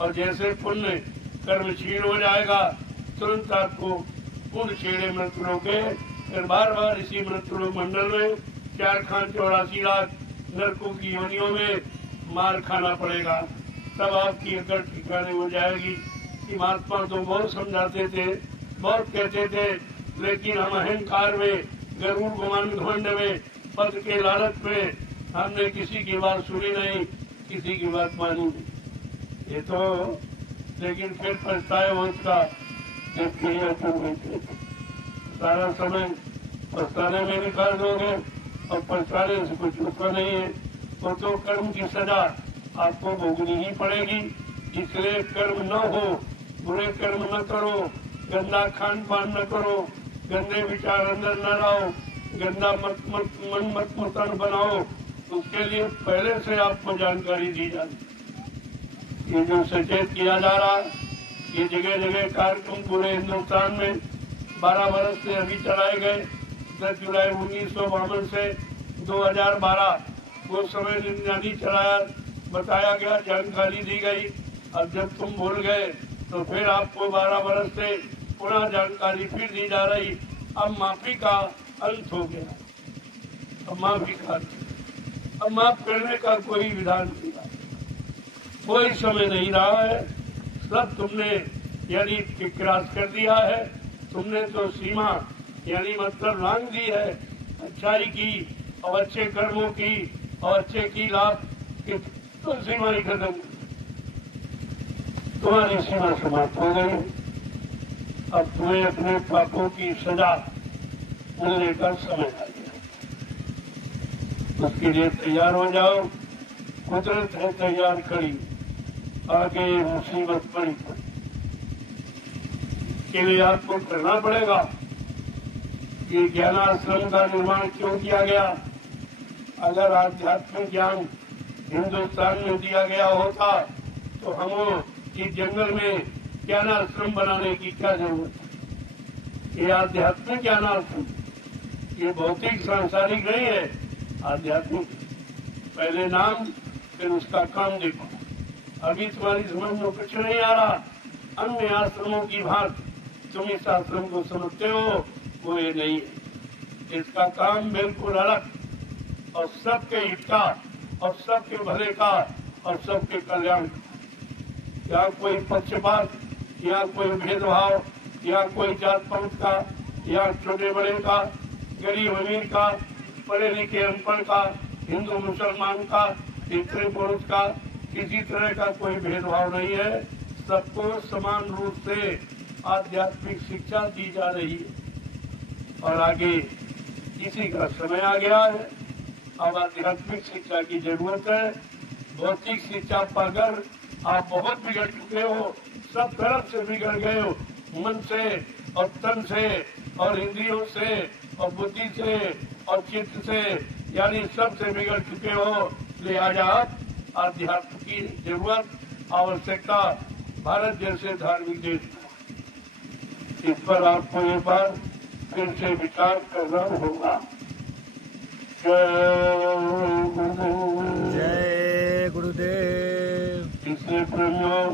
और जैसे पुण्य कर्म क्षीण हो जाएगा तुरंत आपको पुण्य छेड़े मृत्युलों के फिर बार बार इसी मृत्युलोक मंडल में 4,84,00,000 नरकों की योनियों में मार खाना पड़ेगा। तब आपकी अकड़ ठिकाने हो जाएगी। कि महात्मा तो बहुत समझाते थे, बहुत कहते थे, लेकिन हम अहंकार में, गरुड़ गुमान घमंड में, पद के लालच में हमने किसी की बात सुनी नहीं, किसी की बात मानी नहीं। ये तो लेकिन फिर पछताए हो उसका सारा समय पछताने में निकाल दोगे और पछताने से कुछ होता नहीं है। वो तो कर्म की सजा आपको भोगनी ही पड़ेगी। इसलिए कर्म न हो, बुरे कर्म न करो, गंदा खान पान न करो, गंदे विचार अंदर न लाओ, गंदा मन मत मकान बनाओ। उसके लिए पहले से आपको जानकारी दी जाती। ये जो सचेत किया जा रहा, ये जगह जगह कार्यक्रम पूरे हिंदुस्तान में 12 वर्ष से अभी चलाए गए। 10 जुलाई 1952 से 2012 वो समय निगरानी चलाया, बताया गया, जानकारी दी गई। अब जब तुम भूल गए तो फिर आपको 12 वर्ष से पुनः जानकारी फिर दी जा रही। अब माफी का अंत हो गया, अब माफी का, अब माफ करने का कोई विधान नहीं रहा, कोई समय नहीं रहा है। सब तुमने यानी क्रॉस कर दिया है। तुमने तो सीमा यानी मतलब लांघ दी है अच्छाई की और अच्छे कर्मों की और अच्छे की लाभ की, तो सीमा ही खत्म, तुम्हारी सीमा समाप्त हो गई। अब तुम्हें अपने पापों की सजा मिलने का समय आ गया। उसके लिए तैयार हो जाओ। कुदरत है तैयार खड़ी, आगे मुसीबत पड़ी के लिए आपको करना पड़ेगा। ये ज्ञानाश्रम का निर्माण क्यों किया गया? अगर आध्यात्मिक ज्ञान हिंदुस्तान में दिया गया होता तो हम इस जंगल में ज्ञानाश्रम बनाने की क्या जरूरत है? ये आध्यात्मिक ज्ञानाश्रम, ये भौतिक सांसारिक नहीं है, आध्यात्मिक। पहले नाम फिर उसका काम देखो। अभी तुम्हारी समझ में कुछ नहीं आ रहा। अन्य आश्रमों की भांति तुम इस आश्रम को समझते हो, वो ये नहीं है। इसका काम बिल्कुल अलग और सबके हित का और सबके भले का और सबके कल्याण का। यहाँ कोई पक्षपात, यहाँ कोई भेदभाव, यहाँ कोई जात पंथ का, यहाँ छोटे बड़े का, गरीब अमीर का, पढ़े लिखे अनपढ़ का, हिंदू मुसलमान का, स्त्री पुरुष का, किसी तरह का कोई भेदभाव नहीं है। सबको समान रूप से आध्यात्मिक शिक्षा दी जा रही है और आगे इसी का समय आ गया है। अब आध्यात्मिक शिक्षा की जरूरत है। भौतिक शिक्षा पाकर आप बहुत बिगड़ चुके हो, सब तरफ से बिगड़ गए हो, मन से और तन से और इंद्रियों से और बुद्धि से और चित्त से, यानी सब से बिगड़ चुके हो। लिहाजा आप आध्यात्म की जरूरत, आवश्यकता भारत जैसे धार्मिक देश, इस पर आपको एक बार फिर से विचार करना होगा। जय गुरुदेव। इसलिए प्रेमियों,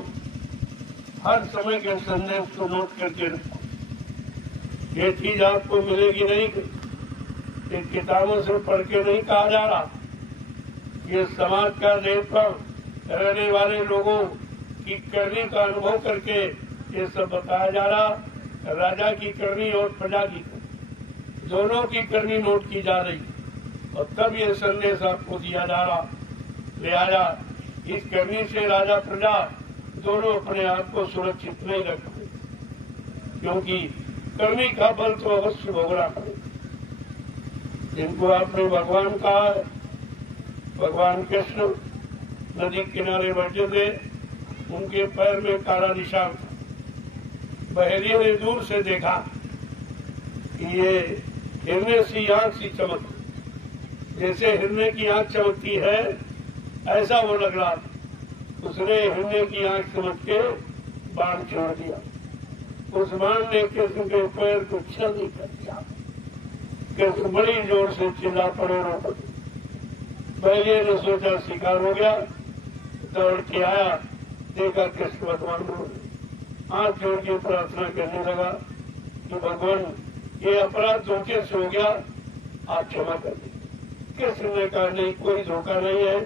हर समय के संदेश को नोट करके रखो। ये चीज आपको मिलेगी नहीं, ये किताबों से पढ़ के नहीं कहा जा रहा। ये समाज का देश पर रहने वाले लोगों की करनी का अनुभव करके ये सब बताया जा रहा। राजा की करनी और प्रजा की करनी, दोनों की करनी नोट की जा रही और तब ये संदेश आपको दिया जा रहा। लिहाजा इस करनी से राजा प्रजा दोनों अपने आप को सुरक्षित नहीं रखते, क्योंकि करनी का बल तो अवश्य भोगना पड़ेगा। जिनको आपने भगवान कहा है, भगवान कृष्ण नदी किनारे बैठे थे, उनके पैर में काला निशान था। बहेलिये ने दूर से देखा कि ये हिरने सी आंख सी चमक, जैसे हिरने की आंख चमकती है ऐसा वो लग रहा। उसने हिरने की आंख समझ के बाण छोड़ दिया। उस बाण ने कृष्ण के पैर को छलनी कर दिया। कृष्ण बड़ी जोर से चिल्ला पड़े रो पड़े। बहेलिये ने सोचा शिकार हो गया, दौड़ के आया, देखा कृष्ण भगवान रो रहे। हाथ जोड़ के प्रार्थना करने लगा कि भगवान ये अपराध धोखे से हो गया, आप क्षमा कर दें। कृष्ण ने कहा नहीं, कोई धोखा नहीं है,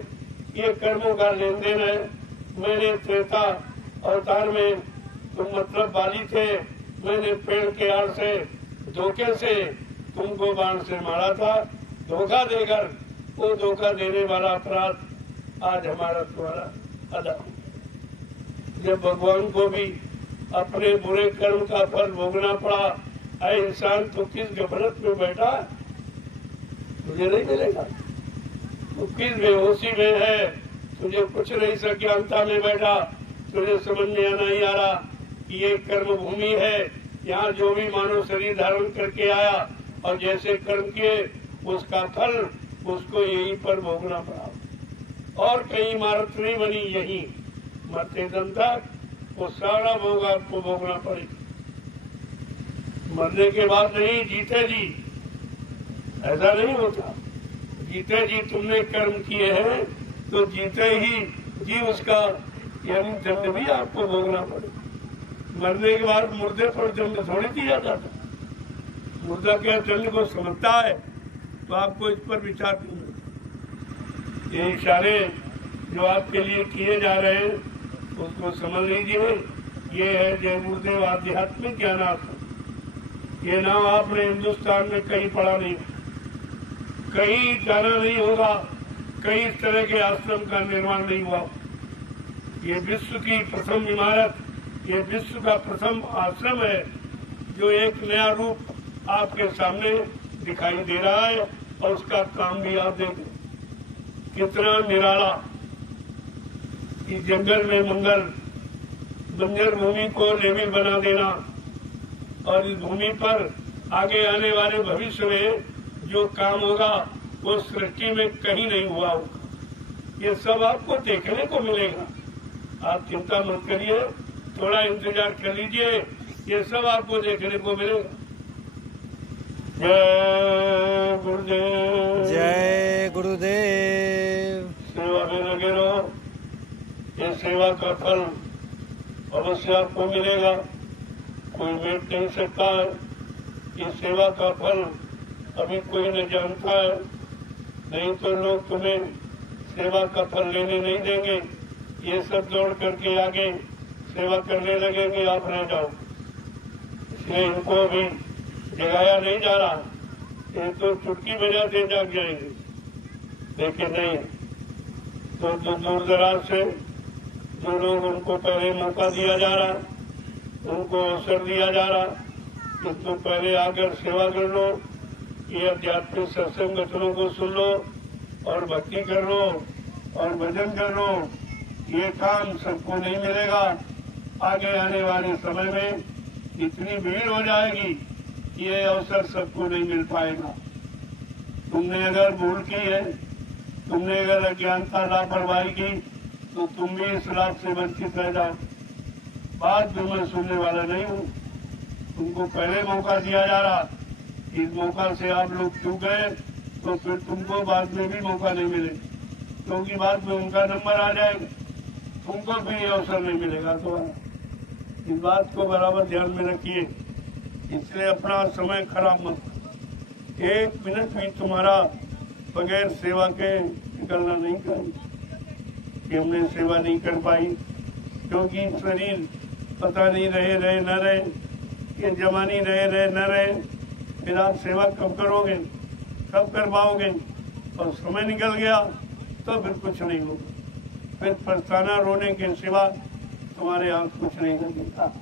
ये कर्मों का लेन देन है। मैंने त्रेता अवतार में तुम मतलब बाली थे, मैंने पेड़ के आड़ से धोखे से तुमको बाण से मारा था। धोखा देकर वो धोखा देने वाला अपराध आज हमारा तुम्हारा अदा। जब भगवान को भी अपने बुरे कर्म का फल भोगना पड़ा, ऐ इंसान तो किस गफलत में बैठा, तुझे नहीं मिलेगा। तो किस बेहोशी में है, तुझे कुछ नहीं सज्ञानता में बैठा, तुझे समझ में नहीं आ रहा कि ये कर्म भूमि है। यहाँ जो भी मानव शरीर धारण करके आया और जैसे कर्म किए उसका फल उसको यहीं पर भोगना पड़ा और कहीं इमारत नहीं बनी, यही मरते दम तक वो सारा भोग आपको भोगना पड़ेगा। मरने के बाद नहीं, जीते जी ऐसा नहीं होता। जीते जी तुमने कर्म किए हैं तो जीते ही जी उसका यानी दंड भी आपको भोगना पड़ेगा। मरने के बाद मुर्दे पर दंड थोड़ी दिया जाता। मुर्दा क्या दंड को समझता है, तो आपको इस पर विचार करना। ये इशारे जो आपके लिए किए जा रहे हैं उसको समझ लीजिए। ये है जय गुरुदेव आध्यात्मिक ज्ञानाश्रम। ये नाम आपने हिंदुस्तान में कहीं पढ़ा नहीं, कहीं जाना नहीं होगा, कहीं इस तरह के आश्रम का निर्माण नहीं हुआ। ये विश्व की प्रथम इमारत, ये विश्व का प्रथम आश्रम है जो एक नया रूप आपके सामने दिखाई दे रहा है और उसका काम भी आप देखें कितना निराला। कि जंगल में मंगल, बंजर भूमि को लेवल बना देना और इस भूमि पर आगे आने वाले भविष्य में जो काम होगा वो सृष्टि में कहीं नहीं हुआ होगा। ये सब आपको देखने को मिलेगा। आप चिंता मत करिए, थोड़ा इंतजार कर लीजिए, ये सब आपको देखने को मिलेगा। जय गुरुदेव। जय गुरुदेव। सेवा में लगे रहो, ये सेवा का फल अवश्य आपको मिलेगा, कोई मिट नहीं सकता है। ये सेवा का फल अभी कोई नहीं जानता है, नहीं तो लोग तुम्हें सेवा का फल लेने नहीं देंगे। ये सब दौड़ करके आगे सेवा करने लगेंगे, आप रह जाओ। इसलिए इनको अभी जगाया नहीं जा रहा, ये तो चुटकी बजाते जाग जाएंगे, लेकिन नहीं तो दूर दराज से जो लोग उनको पहले मौका दिया जा रहा, उनको अवसर दिया जा रहा कि तुम पहले आकर सेवा कर लो, ये आध्यात्मिक सत्संग वचनों को सुन लो और भक्ति कर लो और भजन कर लो। ये काम सबको नहीं मिलेगा। आगे आने वाले समय में इतनी भीड़ हो जाएगी, ये अवसर सबको नहीं मिल पाएगा। तुमने अगर भूल की है, तुमने अगर अज्ञानता लापरवाही की, तो तुम भी इस लाभ से वंचित रह जाओ। बात जो मैं सुनने वाला नहीं हूँ, तुमको पहले मौका दिया जा रहा, इस मौका से आप लोग चूक गए तो फिर तुमको बाद में भी मौका नहीं मिले, क्योंकि बाद में उनका नंबर आ जाएगा, तुमको भी ये अवसर नहीं मिलेगा। तो इस बात को बराबर ध्यान में रखिए, इसलिए अपना समय खराब मत। एक मिनट भी तुम्हारा बगैर सेवा के निकलना नहीं चाहिए कि हमने सेवा नहीं कर पाई, क्योंकि शरीर पता नहीं रहे न रहे, ये जवानी रहे न रहे, फिर आप सेवा कब करोगे, कब कर पाओगे? और समय निकल गया तो फिर कुछ नहीं होगा, फिर पछताना रोने के सिवा तुम्हारे हाथ कुछ नहीं लगेगा।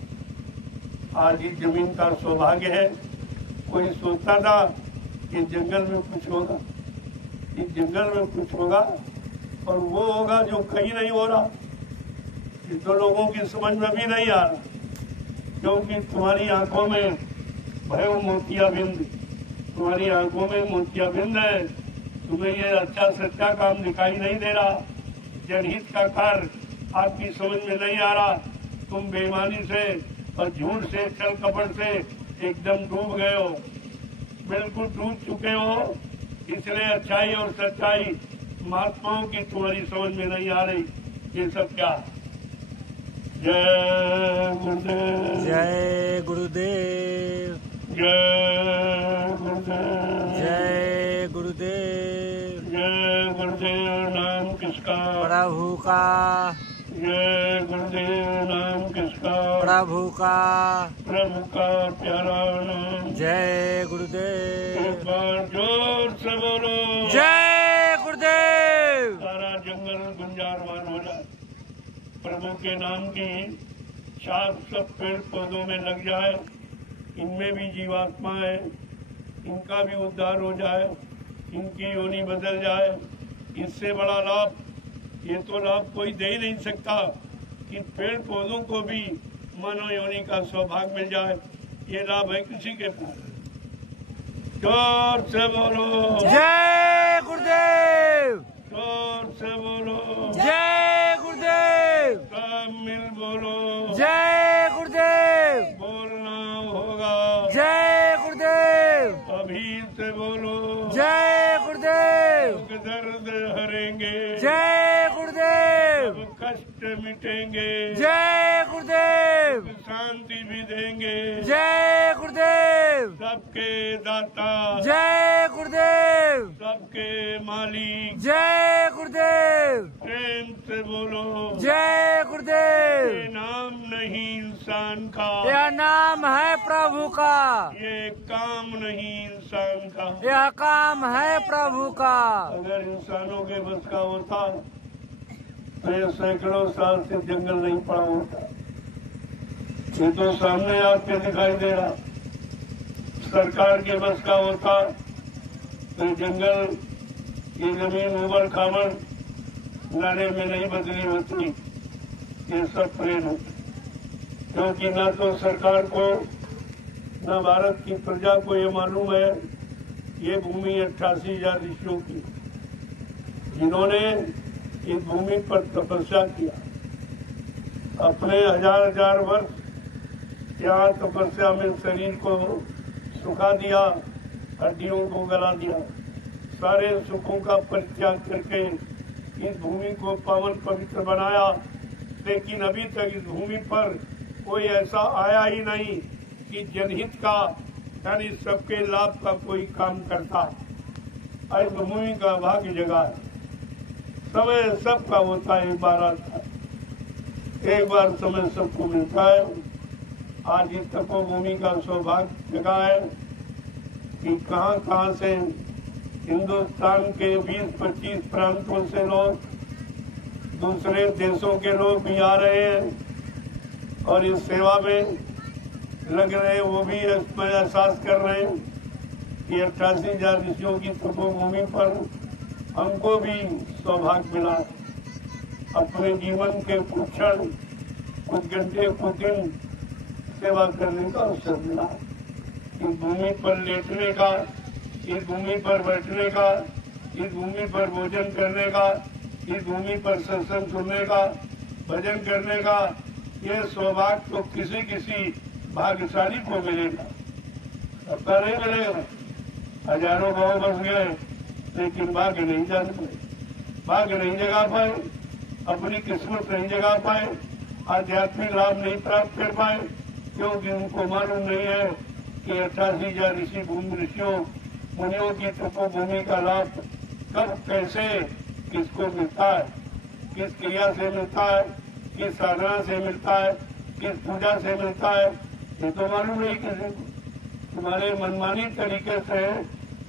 आज इस जमीन का सौभाग्य है। कोई सोचता था कि जंगल में कुछ होगा, इस जंगल में कुछ होगा और वो होगा जो कहीं नहीं हो रहा। ये तो लोगों की समझ में भी नहीं आ रहा, क्योंकि तुम्हारी आंखों में भय मोतियाबिंद, तुम्हारी आंखों में मोतियाबिंद है। तुम्हें ये अच्छा सच्चा काम दिखाई नहीं दे रहा, जनहित का कार्य आपकी समझ में नहीं आ रहा। तुम बेईमानी से और झूठ से, छल कपट से एकदम डूब गए हो, बिल्कुल डूब चुके हो। इसलिए अच्छाई और सच्चाई महात्माओं की तुम्हारी समझ में नहीं आ रही। ये सब क्या? जय गुरुदेव। जय गुरुदेव। जय गुरुदेव। जय गुरुदेव। जय गुरुदेव। नाम किसका? प्रभु का। जय गुरुदेव। नाम किसका? प्रभु का। प्रभु का प्यारा नाम। जय गुरुदेव। एक बार जोर से बोलो, जय गुरुदेव। सारा जंगल गुंजारवान हो जाए, प्रभु के नाम की छाप सब पेड़ पौधों में लग जाए, इनमें भी जीवात्मा है, इनका भी उद्धार हो जाए, इनकी योनि बदल जाए। इससे बड़ा लाभ ये तो लाभ कोई दे ही नहीं सकता कि पेड़ पौधों को भी मानव योनि का सौभाग्य मिल जाए। ये लाभ है किसी के पास? जोर से बोलो, जय गुरुदेव। जोर से बोलो, जय गुरुदेव। सब मिल बोलो, जय गुरुदेव। बोलना होगा, जय गुरुदेव। अभी से बोलो, जय गुरुदेव। दुख दर्द हरेंगे, जय गुरुदेव। सब कष्ट मिटेंगे, जय गुरुदेव। शांति भी देंगे, जय गुरुदेव। सबके दाता, जय गुरुदेव। सबके मालिक, जय गुरुदेव। प्रेम से बोलो, जय गुरुदेव। ये नाम नहीं इंसान का, यह नाम है प्रभु का, ये काम नहीं इंसान का। यह काम है प्रभु का। अगर इंसानों के बस का होता तो ये सैकड़ों साल से जंगल नहीं पड़ा होता। ये तो सामने आपके दिखाई दे रहा। सरकार के बस का होता तो जंगल, ये जमीन उबड़ खाबड़ लाने में नहीं बदली होती। ये सब प्लेन हो, क्योंकि न तो सरकार को न भारत की प्रजा को ये मालूम है ये भूमि 88,000 ऋषियों की, जिन्होंने इस भूमि पर तपस्या किया, अपने हजार वर्ष यहाँ तपस्या में शरीर को सुखा दिया, हड्डियों को गला दिया, सारे सुखों का परित्याग करके इस भूमि को पावन पवित्र बनाया। लेकिन अभी तक इस भूमि पर कोई ऐसा आया ही नहीं कि जनहित का यानी सबके लाभ का कोई काम करता। इस भूमि का भाग्य जगह है, समय सबका होता है, एक बार आता है, एक बार समय सबको मिलता है। आज इस तपोभूमि का सौभाग्य जगह है कि कहां से हिंदुस्तान के 20-25 प्रांतों से लोग, दूसरे देशों के लोग भी आ रहे हैं और इस सेवा में लग रहे हैं। वो भी इसमें एहसास कर रहे हैं कि 88,000 ऋषियों की तपोभूमि पर हमको भी सौभाग्य मिला, अपने जीवन के कुछ क्षण, कुछ घंटे, कुछ दिन सेवा करने का अवसर मिला। इस भूमि पर लेटने का, इस भूमि पर बैठने का, इस भूमि पर भोजन करने का, इस भूमि पर सत्संग सुनने का, भजन करने का, ये सौभाग्य तो किसी किसी भाग्यशाली को मिलेगा, सबका नहीं मिलेगा। हजारों गांव बस गए लेकिन भाग्य नहीं जान पाए, भाग्य नहीं जगा पाए, अपनी किस्मत नहीं जगा पाए, आध्यात्मिक लाभ नहीं प्राप्त कर पाए, क्योंकि उनको मालूम नहीं है कि 88,000 ऋषियों मुनियों की तपोभूमि का लाभ कब, कैसे, किसको मिलता है, किस क्रिया से मिलता है, किस साधना से मिलता है, किस पूजा से मिलता है, ये तो मालूम नहीं किसी को। तुम्हारे मनमानी तरीके से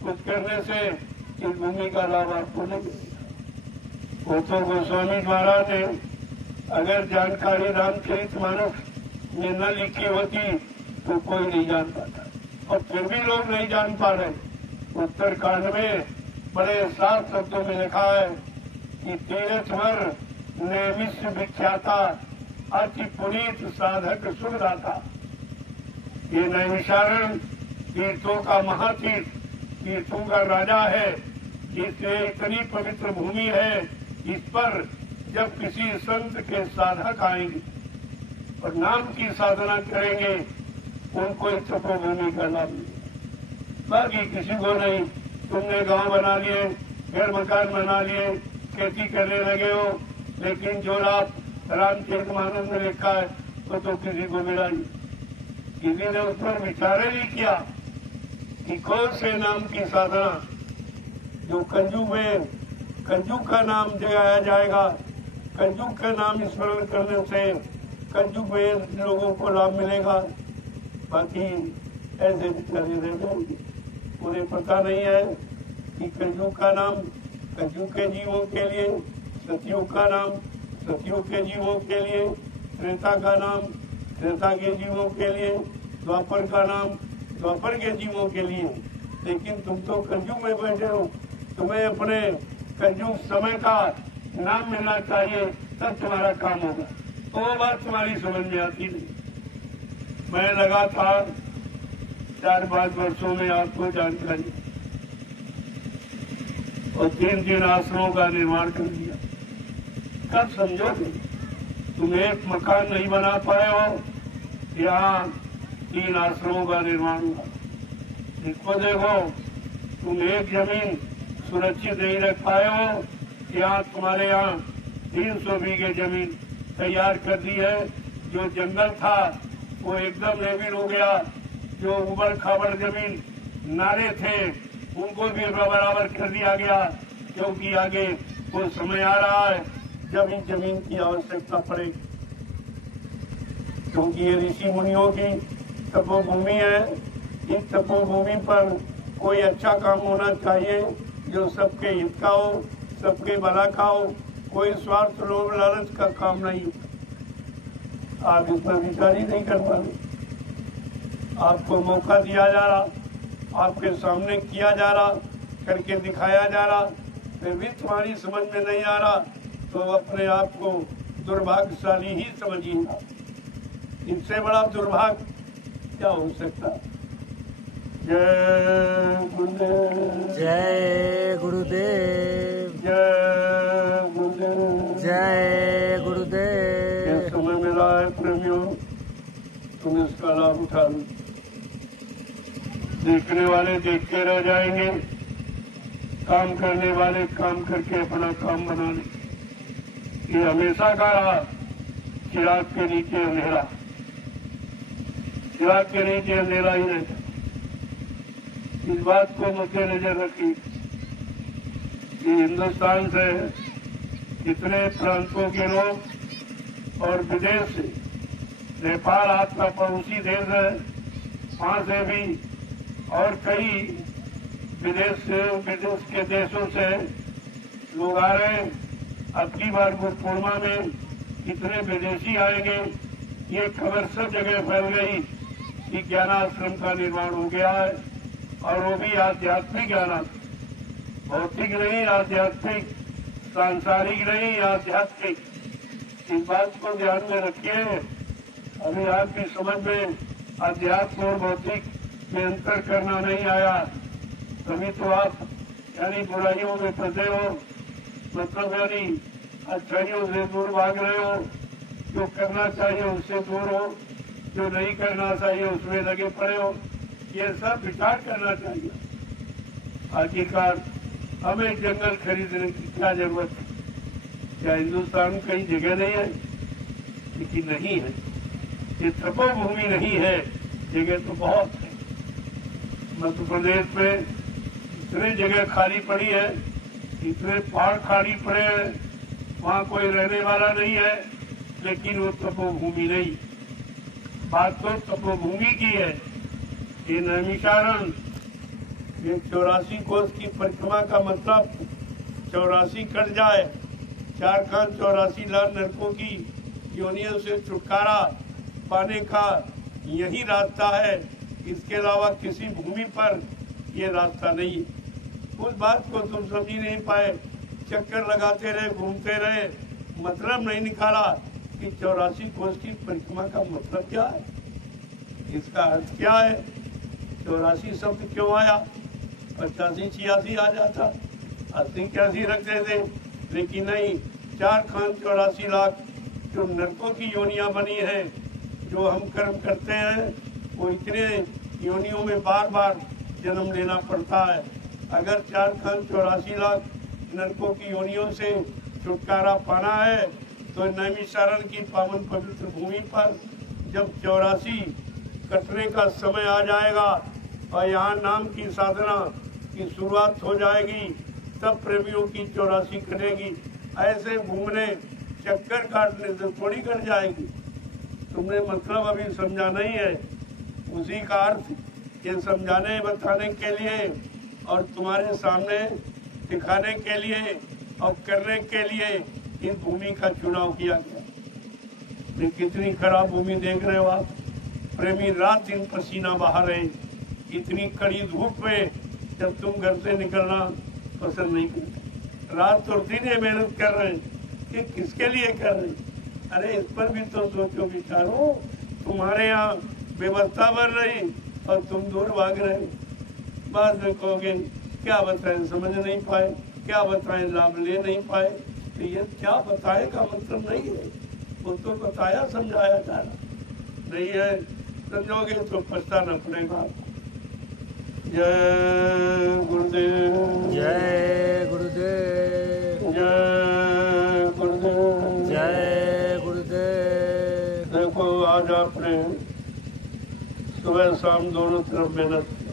कुछ करने से इस भूमि का लाभ आपको नहीं मिलेगा। वो तो गोस्वामी महाराज ने अगर जानकारी रामचरितमानस में न लिखी होती तो कोई नहीं जान पाता, और फिर भी लोग नहीं जान पा रहे। उत्तरकांड में बड़े साफ शब्दों में लिखा है कि तीर्थवर नैमिष विख्याता अति पुनीत साधक सुखदाता। ये नैमिषारण्य तीर्थों का महातीर्थ, तीर्थों का राजा है, इसलिए इतनी पवित्र भूमि है। इस पर जब किसी संत के साधक आएंगे और नाम की साधना करेंगे, उनको इस तपोभूमि का लाभ मिलेगा, बाकी किसी को नहीं। तुमने गांव बना लिए, घर मकान बना लिए, खेती करने लगे हो, लेकिन जो लाभ रामचरितमानस में लिखा है वो तो किसी को मिला नहीं। किसी ने उस पर विचार नहीं किया कि कौन से नाम की साधना जो कंजू में कंजू का नाम जगाया जाएगा, कंजू का नाम स्मरण करने से कंजू में लोगों को लाभ मिलेगा, बाकी ऐसे विचारे रह जाएंगे। उन्हें पता नहीं है कि कंजू का नाम कंजू के जीवों के लिए, सतियों का नाम सतियों के जीवों के लिए, त्रेता का नाम त्रेता के जीवों के लिए, द्वापर का नाम द्वापर के जीवों के लिए। लेकिन तुम तो कंजू में बैठे हो, तुम्हें अपने कंजू समय का नाम मिलना चाहिए, तब तुम्हारा काम होगा। तो वो बात तुम्हारी समझ में आती नहीं। मैं लगातार 4-5 वर्षों में आपको जानकारी और 3 आश्रमों का निर्माण कर दिया। कब समझोगे? तुम एक मकान नहीं बना पाए हो, यहाँ 3 आश्रमों का निर्माण हुआ। इसको देखो, तुम एक जमीन सुरक्षित नहीं रख पाए हो, यहाँ तुम्हारे यहाँ 300 बीघे जमीन तैयार कर दी है। जो जंगल था वो एकदम लेविल हो गया, जो उबड़ खाबड़ जमीन नारे थे उनको भी बराबर कर दिया गया, क्योंकि आगे वो समय आ रहा है जब इन जमीन की आवश्यकता पड़ेगी। क्योंकि ये ऋषि मुनियों की तपोभूमि है। इस तपोभूमि पर कोई अच्छा काम होना चाहिए जो सबके हित का हो, सबके भला का हो, कोई स्वार्थ लोभ लालच का काम नहीं। आप इस पर विचार ही नहीं कर पा रहे। आपको मौका दिया जा रहा, आपके सामने किया जा रहा, करके दिखाया जा रहा, फिर भी तुम्हारी समझ में नहीं आ रहा, तो अपने आप को दुर्भाग्यशाली ही समझिएगा। इससे बड़ा दुर्भाग्य क्या हो सकता। जय गुरुदेव, जय गुरुदेव, जय गुरुदेव, जय ये गुरुदेव। समय मिला है प्रेमियों, तुम इसका लाभ उठा लो। देखने वाले देखते रह जाएंगे, काम करने वाले काम करके अपना काम बना लें। ये हमेशा का रहा चिराग के नीचे अंधेरा, चिराग के नीचे अंधेरा ही रहता। इस बात को मद्देनजर रखिए कि हिंदुस्तान से कितने प्रांतों के लोग और विदेश से, नेपाल आपका पड़ोसी देश है, वहां से भी और कई विदेश के देशों से लोग आ रहे हैं। अब की बार गुरु पूर्णिमा में कितने विदेशी आएंगे, ये खबर सब जगह फैल गई कि ज्ञानाश्रम का निर्माण हो गया है, और वो भी आध्यात्मिक ज्ञानाश्रम, भौतिक नहीं, आध्यात्मिक, सांसारिक नहीं, आध्यात्मिक। इस बात को ध्यान में रखिए। अभी आपकी समझ में अध्यात्म और भौतिक में अंतर करना नहीं आया, तभी तो आप यानी बुराइयों में फंसे हो, मतलब यानी अच्छाइयों से दूर भाग रहे हो। जो करना चाहिए उससे दूर हो, जो नहीं करना चाहिए उसमें लगे पड़े हो। ये सब विचार करना चाहिए। आखिरकार हमें जंगल खरीदने की क्या जरूरत है? क्या हिंदुस्तान में कई जगह नहीं है? लेकिन नहीं है, ये तपोभूमि नहीं है, जगह तो बहुत है। मध्य प्रदेश में इतने जगह खाली पड़ी है, इतने पहाड़ खाली पड़े हैं, वहाँ कोई रहने वाला नहीं है, लेकिन वो तपोभूमि नहीं। बात तो तपोभूमि की है। ये नैमिषारण्य, ये 84 कोस की परिक्रमा का मतलब 84 कट जाए, 4 खान 84 लाख नरकों की योनियों से छुटकारा पाने का यही रास्ता है। इसके अलावा किसी भूमि पर ये रास्ता नहीं है। उस बात को तुम समझ ही नहीं पाए, चक्कर लगाते रहे, घूमते रहे, मतलब नहीं निकाला कि 84 कोस की परिक्रमा का मतलब क्या है, इसका अर्थ क्या है। 84 शब्द क्यों आया? 85 86 आ जाता, 80 81 रखते थे, लेकिन नहीं। 4 खान 84 लाख जो नरकों की योनियां बनी है, जो हम कर्म करते हैं, वो इतने योनियों में बार बार जन्म लेना पड़ता है। अगर 4 खान 84 लाख नरकों की योनियों से छुटकारा पाना है, तो नैमिषारण्य की पावन पवित्र भूमि पर जब 84 कटने का समय आ जाएगा और यहाँ नाम की साधना की शुरुआत हो जाएगी, तब प्रेमियों की 84 कटेगी। ऐसे घूमने चक्कर काटने से थोड़ी कट जाएगी। तुमने मतलब अभी समझा नहीं है। उसी का अर्थ ये समझाने बताने के लिए और तुम्हारे सामने दिखाने के लिए और करने के लिए इस भूमि का चुनाव किया गया। ये कितनी खराब भूमि देख रहे हो आप। प्रेमी रात दिन पसीना बहा रहे, इतनी कड़ी धूप में जब तुम घर से निकलना पसंद नहीं करते। रात और दिन ये मेहनत कर रहे हैं कि किसके लिए कर रहे हैं? अरे इस पर भी तो सोचो, विचारो। तुम्हारे यहाँ व्यवस्था बन रही और तुम दूर भाग रहे। बाद में कहोगे क्या बताएं, समझ नहीं पाए, क्या बताएं, लाभ ले नहीं पाए। तो ये क्या बताए का मतलब नहीं है, वो तो बताया समझाया जा रहा नहीं है। समझोगे तो पछताना पड़ेगा आपको। जय गुरुदेव, जय गुरुदेव, जय गुरुदेव, जय गुरुदेव। देखो आज आपने सुबह शाम दोनों तरफ मेहनत की।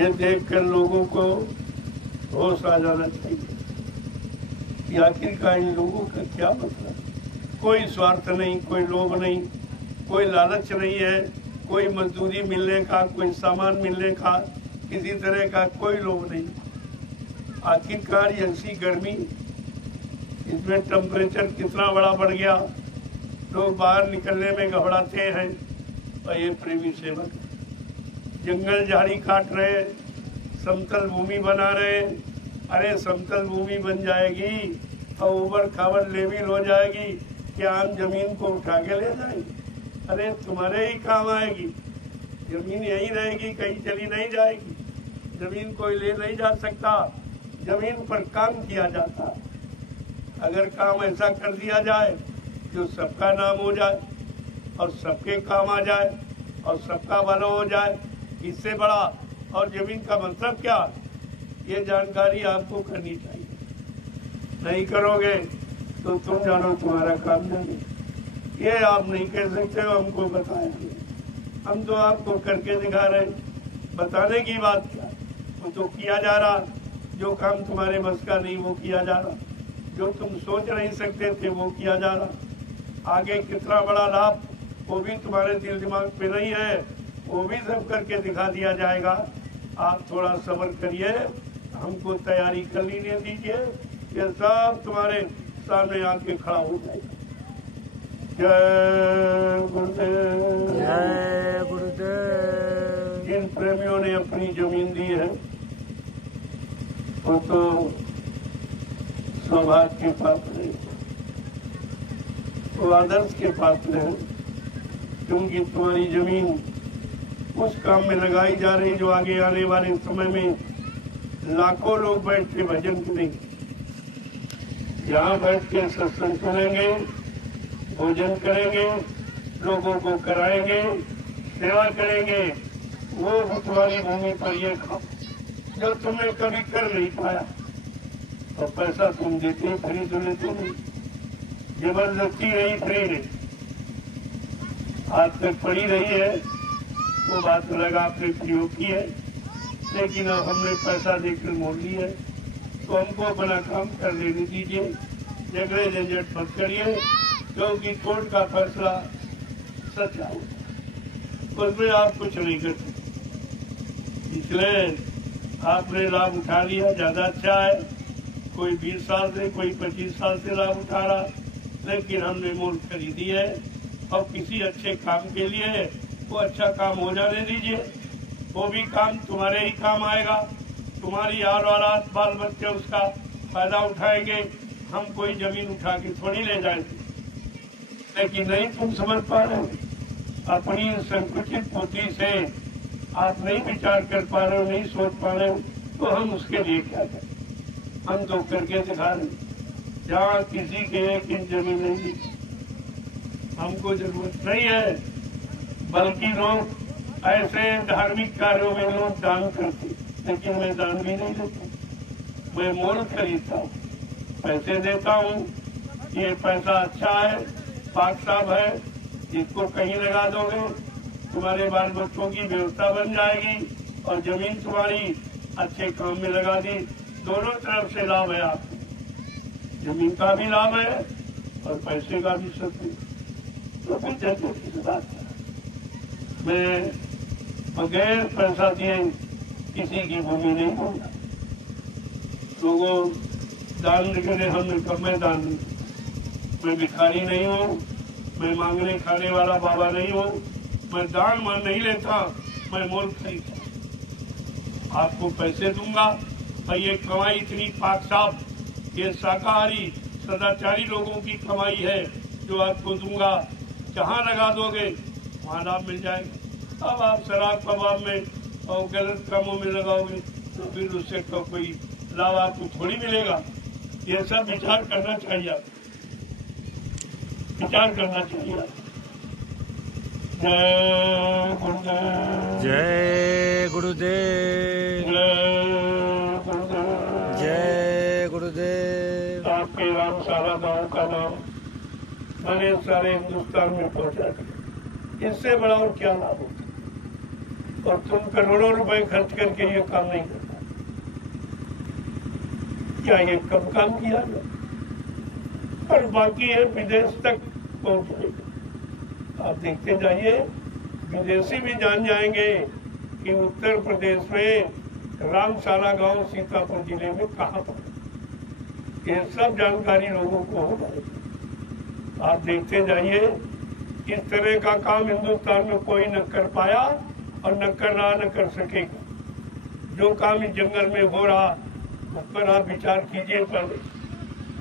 ये देखकर लोगों को होश आ जाना चाहिए कि आखिरकार इन लोगों का क्या मतलब। कोई स्वार्थ नहीं, कोई लोभ नहीं, कोई लालच नहीं है, कोई मजदूरी मिलने का, कोई सामान मिलने का, किसी तरह का कोई लोभ नहीं। आखिरकार ऐसी गर्मी, इसमें टेम्परेचर कितना बड़ा बढ़ गया, लोग बाहर निकलने में घबराते हैं। और ये प्रेमी सेवक जंगल झाड़ी काट रहे, समतल भूमि बना रहे। अरे समतल भूमि बन जाएगी और उबर खाबर लेविल हो जाएगी कि आम जमीन को उठा के ले जाएगी। अरे तुम्हारे ही काम आएगी, जमीन यही रहेगी, कहीं चली नहीं जाएगी। जमीन कोई ले नहीं जा सकता, जमीन पर काम किया जाता। अगर काम ऐसा कर दिया जाए जो सबका नाम हो जाए और सबके काम आ जाए और सबका भला हो जाए, इससे बड़ा और जमीन का मतलब क्या, ये जानकारी आपको करनी चाहिए। नहीं करोगे तो तुम जानो तुम्हारा काम नहीं, ये आप नहीं कह सकते हो हमको बताया। हम तो आपको करके दिखा रहे, बताने की बात क्या, वो तो किया जा रहा। जो काम तुम्हारे बस का नहीं वो किया जा रहा, जो तुम सोच नहीं सकते थे वो किया जा रहा। आगे कितना बड़ा लाभ वो भी तुम्हारे दिल दिमाग पे नहीं है, वो भी सब करके दिखा दिया जाएगा। आप थोड़ा सब्र करिए, हमको तैयारी कर लेने दीजिए, ये सब तुम्हारे सामने आके खड़ा हो जाएगा। जय गुरुदेव। जय गुरुदेव। जिन प्रेमियों ने अपनी जमीन दी है वो तो सौभाग्य के पात्र हैं, वो आदर्श के पात्र हैं, क्योंकि तुम्हारी जमीन उस काम में लगाई जा रही जो आगे आने वाले समय में लाखों लोग बैठ के भजन करेंगे, यहाँ बैठ के सत्संग सुनेंगे, भोजन करेंगे, लोगों को कराएंगे, सेवा करेंगे। वो भी तुम्हारी भूमि पर ये काम जो तुमने कभी कर नहीं पाया। और पैसा तुम देते ही फ्री तो लेते नहीं, जबरदस्ती नहीं, फ्री नहीं। आज तक पड़ी रही है वो बात लगा, आपने प्रयोग की है, लेकिन अब हमने पैसा देकर मोड़ ली है, तो हमको अपना काम कर लेने दीजिए। झगड़े झंझट मत करिए, क्योंकि कोर्ट का फैसला सच्चा हो, उसमें आप कुछ नहीं कर सकते। इसलिए आपने लाभ उठा लिया, ज्यादा अच्छा है। कोई 20 साल से, कोई 25 साल से लाभ उठा रहा, लेकिन हमने मोल खरीदी है और किसी अच्छे काम के लिए वो अच्छा काम हो जाने दीजिए। वो भी काम तुम्हारे ही काम आएगा, तुम्हारी यार औलाद बाल बच्चे उसका फायदा उठाएंगे। हम कोई जमीन उठा के थोड़ी ले जाएंगे, लेकिन नहीं तुम समझ पा रहे हो, अपनी संकुचित बुद्धि से आप नहीं विचार कर पा रहे हो, नहीं सोच पा रहे हो, तो हम उसके लिए क्या करें। हम तो करके दिखा रहे, जहाँ किसी के एक इंच जमीन नहीं, हमको जरूरत नहीं है। बल्कि लोग ऐसे धार्मिक कार्यों में लोग दान करते, लेकिन मैं दान भी नहीं देता, मैं मोल खरीदता हूँ, पैसे देता हूँ। ये पैसा अच्छा है, पाक साहब है, इसको कहीं लगा दोगे, तुम्हारे बाल बच्चों की व्यवस्था बन जाएगी और जमीन तुम्हारी अच्छे काम में लगा दी। दोनों तरफ से लाभ है आपको, जमीन का भी लाभ है और पैसे का भी सब। तो फिर जैसे किस बात है, मैं बगैर पैसा दिए किसी की भूमि नहीं होगा। लोगों दान करे, हमने कब मैं दान नहीं, मैं भिखारी नहीं हूँ, मैं मांगने खाने वाला बाबा नहीं हूँ, मैं दान मान नहीं लेता, मैं मोल खरीदता। आपको पैसे दूंगा और ये कमाई इतनी पाक साफ, ये शाकाहारी सदाचारी लोगों की कमाई है जो आपको दूंगा। जहाँ लगा दोगे वहाँ लाभ मिल जाएगा। अब आप शराब कबाब में और गलत कामों में लगाओगे तो फिर उससे तो कोई लाभ आपको थोड़ी मिलेगा। ये सब विचार करना चाहिए, विचार करना चाहिए। जय गुरुदेव। जय गुरुदेव। जय गुरुदेव। जय गुरुदेव। आपके राम सारा गांव का नाम मैंने सारे हिंदुस्तान में पहुंचा दिया, इससे बड़ा और क्या लाभ होता। और तुम करोड़ों रुपए खर्च करके ये काम नहीं करता, क्या ये कब काम किया गया? और बाकी है विदेश तक पहुंचेगा। आप देखते जाइए, विदेशी भी जान जाएंगे कि उत्तर प्रदेश में रामशाला गांव सीतापुर जिले में कहाँ पर। ये सब जानकारी लोगों को हो जाएगी। आप देखते जाइए, इस तरह का काम हिंदुस्तान में कोई न कर पाया और न कर रहा, न कर सकेगा। जो काम इस जंगल में हो रहा उस पर आप विचार कीजिए पहले,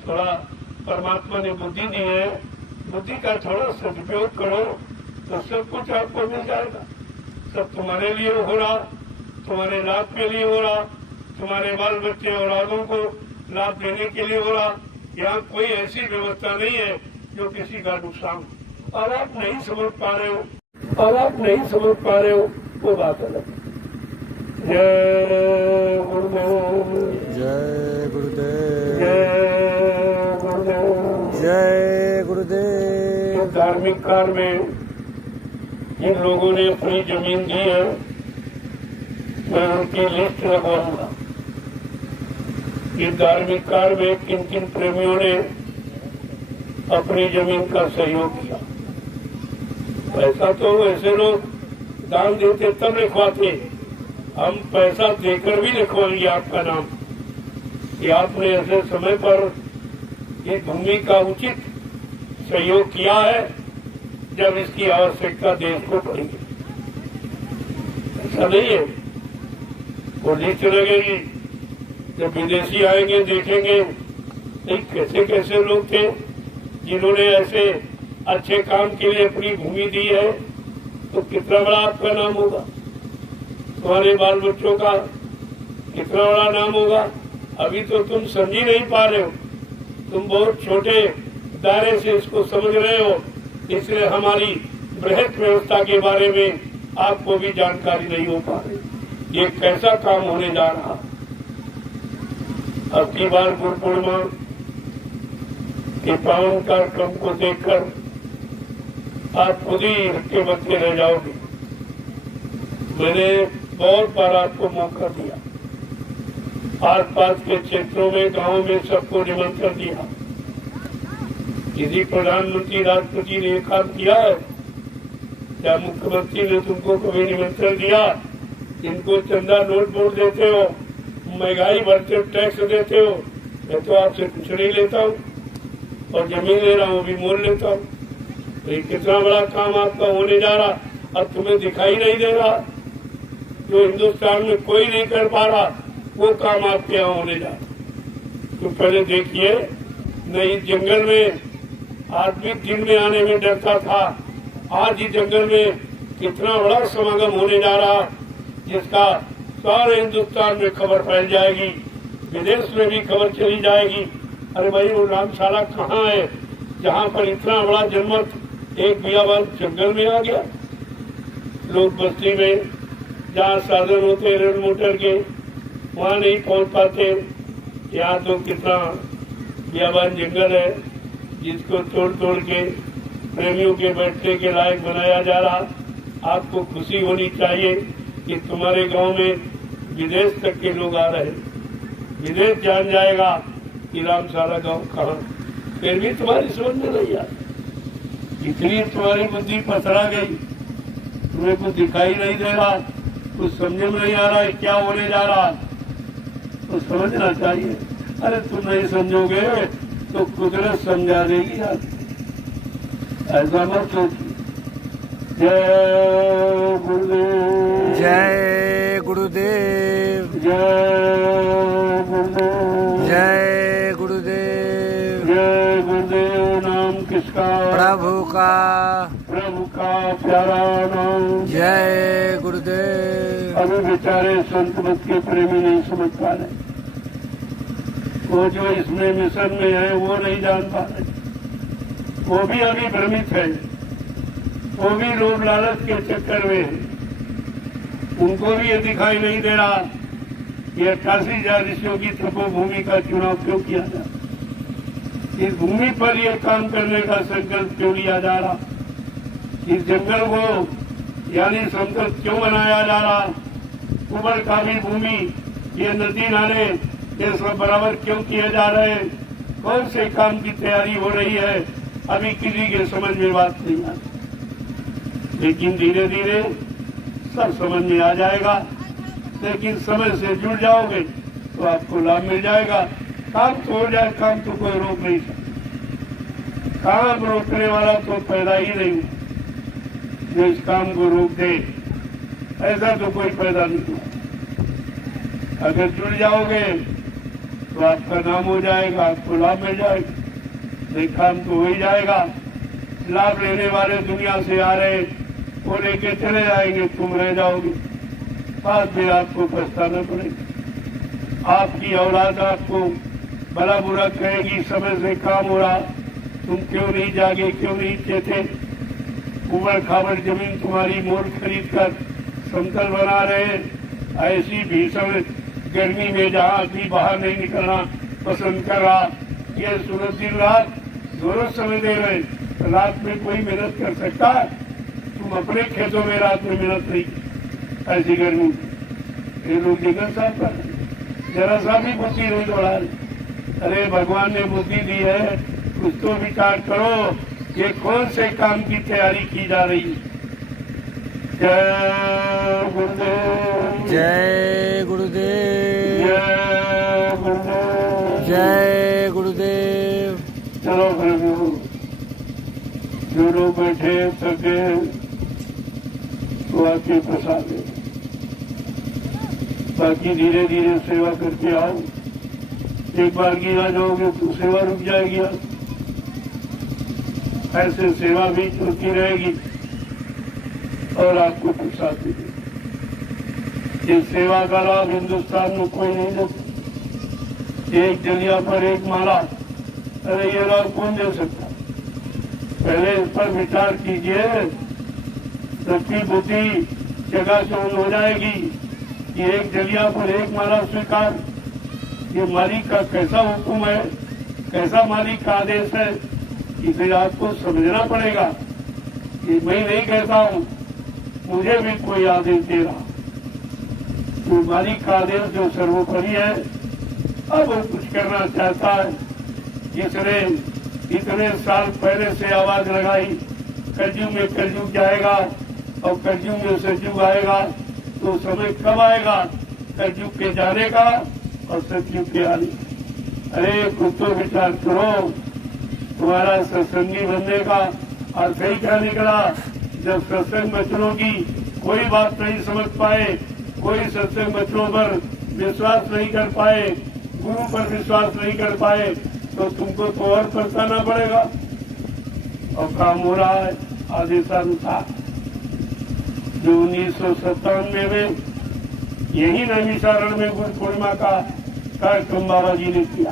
थोड़ा परमात्मा ने बुद्धि दी है, बुद्धि का थोड़ा सदुपयोग करो तो सब कुछ आपको मिल जाएगा। सब तुम्हारे लिए हो रहा, तुम्हारे लाभ के लिए हो रहा, तुम्हारे बाल बच्चे औलादों को लाभ देने के लिए हो रहा। यहाँ कोई ऐसी व्यवस्था नहीं है जो किसी का नुकसान हो। और आप नहीं समझ पा रहे हो, वो बात अलग है। जय गुरुदेव, जय गुरुदेव, जय गुरुदेव, जय गुरुदेव। तो धार्मिक कार्य में जिन लोगों ने अपनी जमीन दी है, मैं उनकी लिस्ट लगवाऊंगा। ये धार्मिक कार्य में किन किन प्रेमियों ने अपनी जमीन का सहयोग किया। पैसा तो ऐसे लोग दान देते तब लिखवाते, हम पैसा देकर भी लिखवाएंगे आपका नाम कि आपने ऐसे समय पर ये भूमि का उचित सहयोग किया है जब इसकी आवश्यकता देश को पड़ेगी। ऐसा नहीं है, वो लिस्ट लगेगी। जब विदेशी आएंगे देखेंगे नहीं कैसे कैसे लोग थे जिन्होंने ऐसे अच्छे काम के लिए अपनी भूमि दी है, तो कितना बड़ा आपका नाम होगा, तुम्हारे बाल बच्चों का कितना बड़ा नाम होगा। अभी तो तुम समझ ही नहीं पा रहे हो, तुम बहुत छोटे दायरे से इसको समझ रहे हो, इसलिए हमारी बृहत व्यवस्था के बारे में आपको भी जानकारी नहीं हो पा रही। ये कैसा काम होने जा रहा। अब की बार गुरु पूर्णिमा के पावन कार्यक्रम को देखकर आप खुद ही हक्के बक्के रह जाओगे। मैंने बहुत बार आपको मौका दिया, आस पास के क्षेत्रों में गांवों में सबको निमंत्रण दिया। किसी प्रधानमंत्री राष्ट्रपति ने ये काम किया है क्या? मुख्यमंत्री ने तुमको कभी निमंत्रण दिया? इनको चंदा नोट वोट देते हो, महंगाई बढ़ते हो, टैक्स देते हो। मैं तो आपसे कुछ नहीं लेता हूँ और जमीन ले रहा हूँ भी मोल लेता हूँ। तो ये कितना बड़ा काम आपका होने जा रहा, अब तुम्हें दिखाई नहीं दे रहा। जो हिंदुस्तान में कोई नहीं कर पा रहा वो काम आपके यहाँ होने जा रहा। तो पहले देखिए, नहीं जंगल में आदमी दिन में आने में डरता था, आज ही जंगल में कितना बड़ा समागम होने जा रहा जिसका सारे हिंदुस्तान में खबर फैल जाएगी, विदेश में भी खबर चली जाएगी। अरे भाई वो रामशाला कहाँ है जहाँ पर इतना बड़ा जनमत एक बियाबान जंगल में आ गया। लोग बस्ती में जहाँ साधन होते रेल मोटर के वहाँ नहीं पहुँच पाते। यहाँ तो कितना बियाबान जंगल है जिसको तोड़ तोड़ के प्रेमियों के बैठने के लायक बनाया जा रहा। आपको खुशी होनी चाहिए कि तुम्हारे गांव में विदेश तक के लोग आ रहे, विदेश जान जाएगा कि रामशाला गांव कहाँ। फिर भी तुम्हारी समझ में नहीं आती, इतनी तुम्हारी बुद्धि पसरा गई, तुम्हें कुछ दिखाई नहीं दे रहा, कुछ समझ में नहीं आ रहा है क्या होने जा रहा। तो समझना चाहिए। अरे तुम नहीं समझोगे तो कुदरत समझा देगी यार, ऐसा मत सोचिए। जय गुरुदेव, जय गुरुदेव, जय गुरुदेव, जय गुरुदेव। जय गुरुदेव। नाम किसका? प्रभु का, प्रभु का प्यारा नाम। जय गुरुदेव। अभी बेचारे संत मत के प्रेमी नहीं समझ पा रहे, वो जो इसमें मिशन में है वो नहीं जान पा रहे, वो भी अभी भ्रमित है, वो भी लोभ लालच के चक्कर में है। उनको भी ये दिखाई नहीं दे रहा कि 88,000 ऋषियों की तपोभूमि का चुनाव क्यों किया जा रहा, इस भूमि पर यह काम करने का संकल्प क्यों लिया जा रहा, इस जंगल को यानी समतल क्यों बनाया जा रहा, उबड़ खाबी भूमि, ये नदी नाले ये सब बराबर क्यों किए जा रहे हैं, कौन से काम की तैयारी हो रही है, अभी किसी के समझ में बात नहीं आती। लेकिन धीरे धीरे सब समझ में आ जाएगा। लेकिन समय से जुड़ जाओगे तो आपको लाभ मिल जाएगा। काम तो हो जाए, काम तो कोई रोक नहीं सकता, काम रोकने वाला तो पैदा ही नहीं जो इस काम को रोक दे, ऐसा तो कोई पैदा नहीं हुआ। अगर जुड़ जाओगे तो आपका नाम हो जाएगा, आपको लाभ मिल जाएगा। नहीं काम तो हो ही जाएगा। लाभ लेने वाले दुनिया से आ रहे, वो लेके चले जाएंगे, तुम रह जाओगे, बाद में आपको पछताना पड़ेगा। आपकी औलाद आपको भला बुरा कहेगी, समय से काम हो रहा, तुम क्यों नहीं जागे, क्यों नहीं चेते। उबड़ खाबड़ जमीन तुम्हारी मोल खरीद कर समतल बना रहे हैं। ऐसी भीषण गर्मी में जहाँ आदमी बाहर नहीं निकलना पसंद कर रहा, ये सूरज दिन रात दोनों समय दे रहे। रात में कोई मेहनत कर सकता है? तुम अपने खेतों में रात में मेहनत नहीं, ऐसी गर्मी। ये लोग जगह साफ कर, जरा सा भी बुद्धि नहीं दौड़ा। अरे भगवान ने बुद्धि दी है, कुछ तो विचार करो, ये कौन से काम की तैयारी की जा रही है। जय गुरुदेव, जय गुरुदेव, जय गुरुदेव, जय गुरुदेव। चलो प्रभु, जो लोग बैठे थके तो आके प्रसाद दे, बाकी धीरे धीरे सेवा करके आओ। एक बार गिरा जाओगे तो सेवा रुक जाएगी, ऐसे सेवा भी चलती रहेगी और आपको प्रसाद देगी। ये सेवा का लाभ हिंदुस्तान में कोई नहीं देता। एक जलिया पर एक माला, अरे ये लाभ कौन दे सकता? पहले इस पर विचार कीजिए, सबकी बुद्धि जगह चौन हो जाएगी कि एक जलिया पर एक माला स्वीकार। ये मालिक का कैसा हुक्म है, कैसा मालिक का आदेश है, इसे आपको समझना पड़ेगा। कि मैं नहीं कहता हूँ, मुझे भी कोई आदेश दे रहा, तो मालिक का आदेश जो सर्वोपरि है। अब वो कुछ करना चाहता है, जिसने इतने साल पहले से आवाज लगाई, कलयुग में कलयुग जाएगा और कलयुग में सतयुग आएगा, तो समय कब आएगा कलयुग के जाने का और सतयुग के आने। अरे खुद तो विचार करो, तुम्हारा सत्संगी बनने का अर्थ ही क्या निकला? जब सत्संग बचनों की कोई बात नहीं समझ पाए, कोई सत्संग बचनों पर विश्वास नहीं कर पाए, गुरु पर विश्वास नहीं कर पाए, तो तुमको तो और पछताना पड़ेगा। और काम हो रहा है आदेशानुसार। जो 1997 में यही नैमिषारण्य में गुरु पूर्णिमा का कार्यक्रम बाबा जी ने किया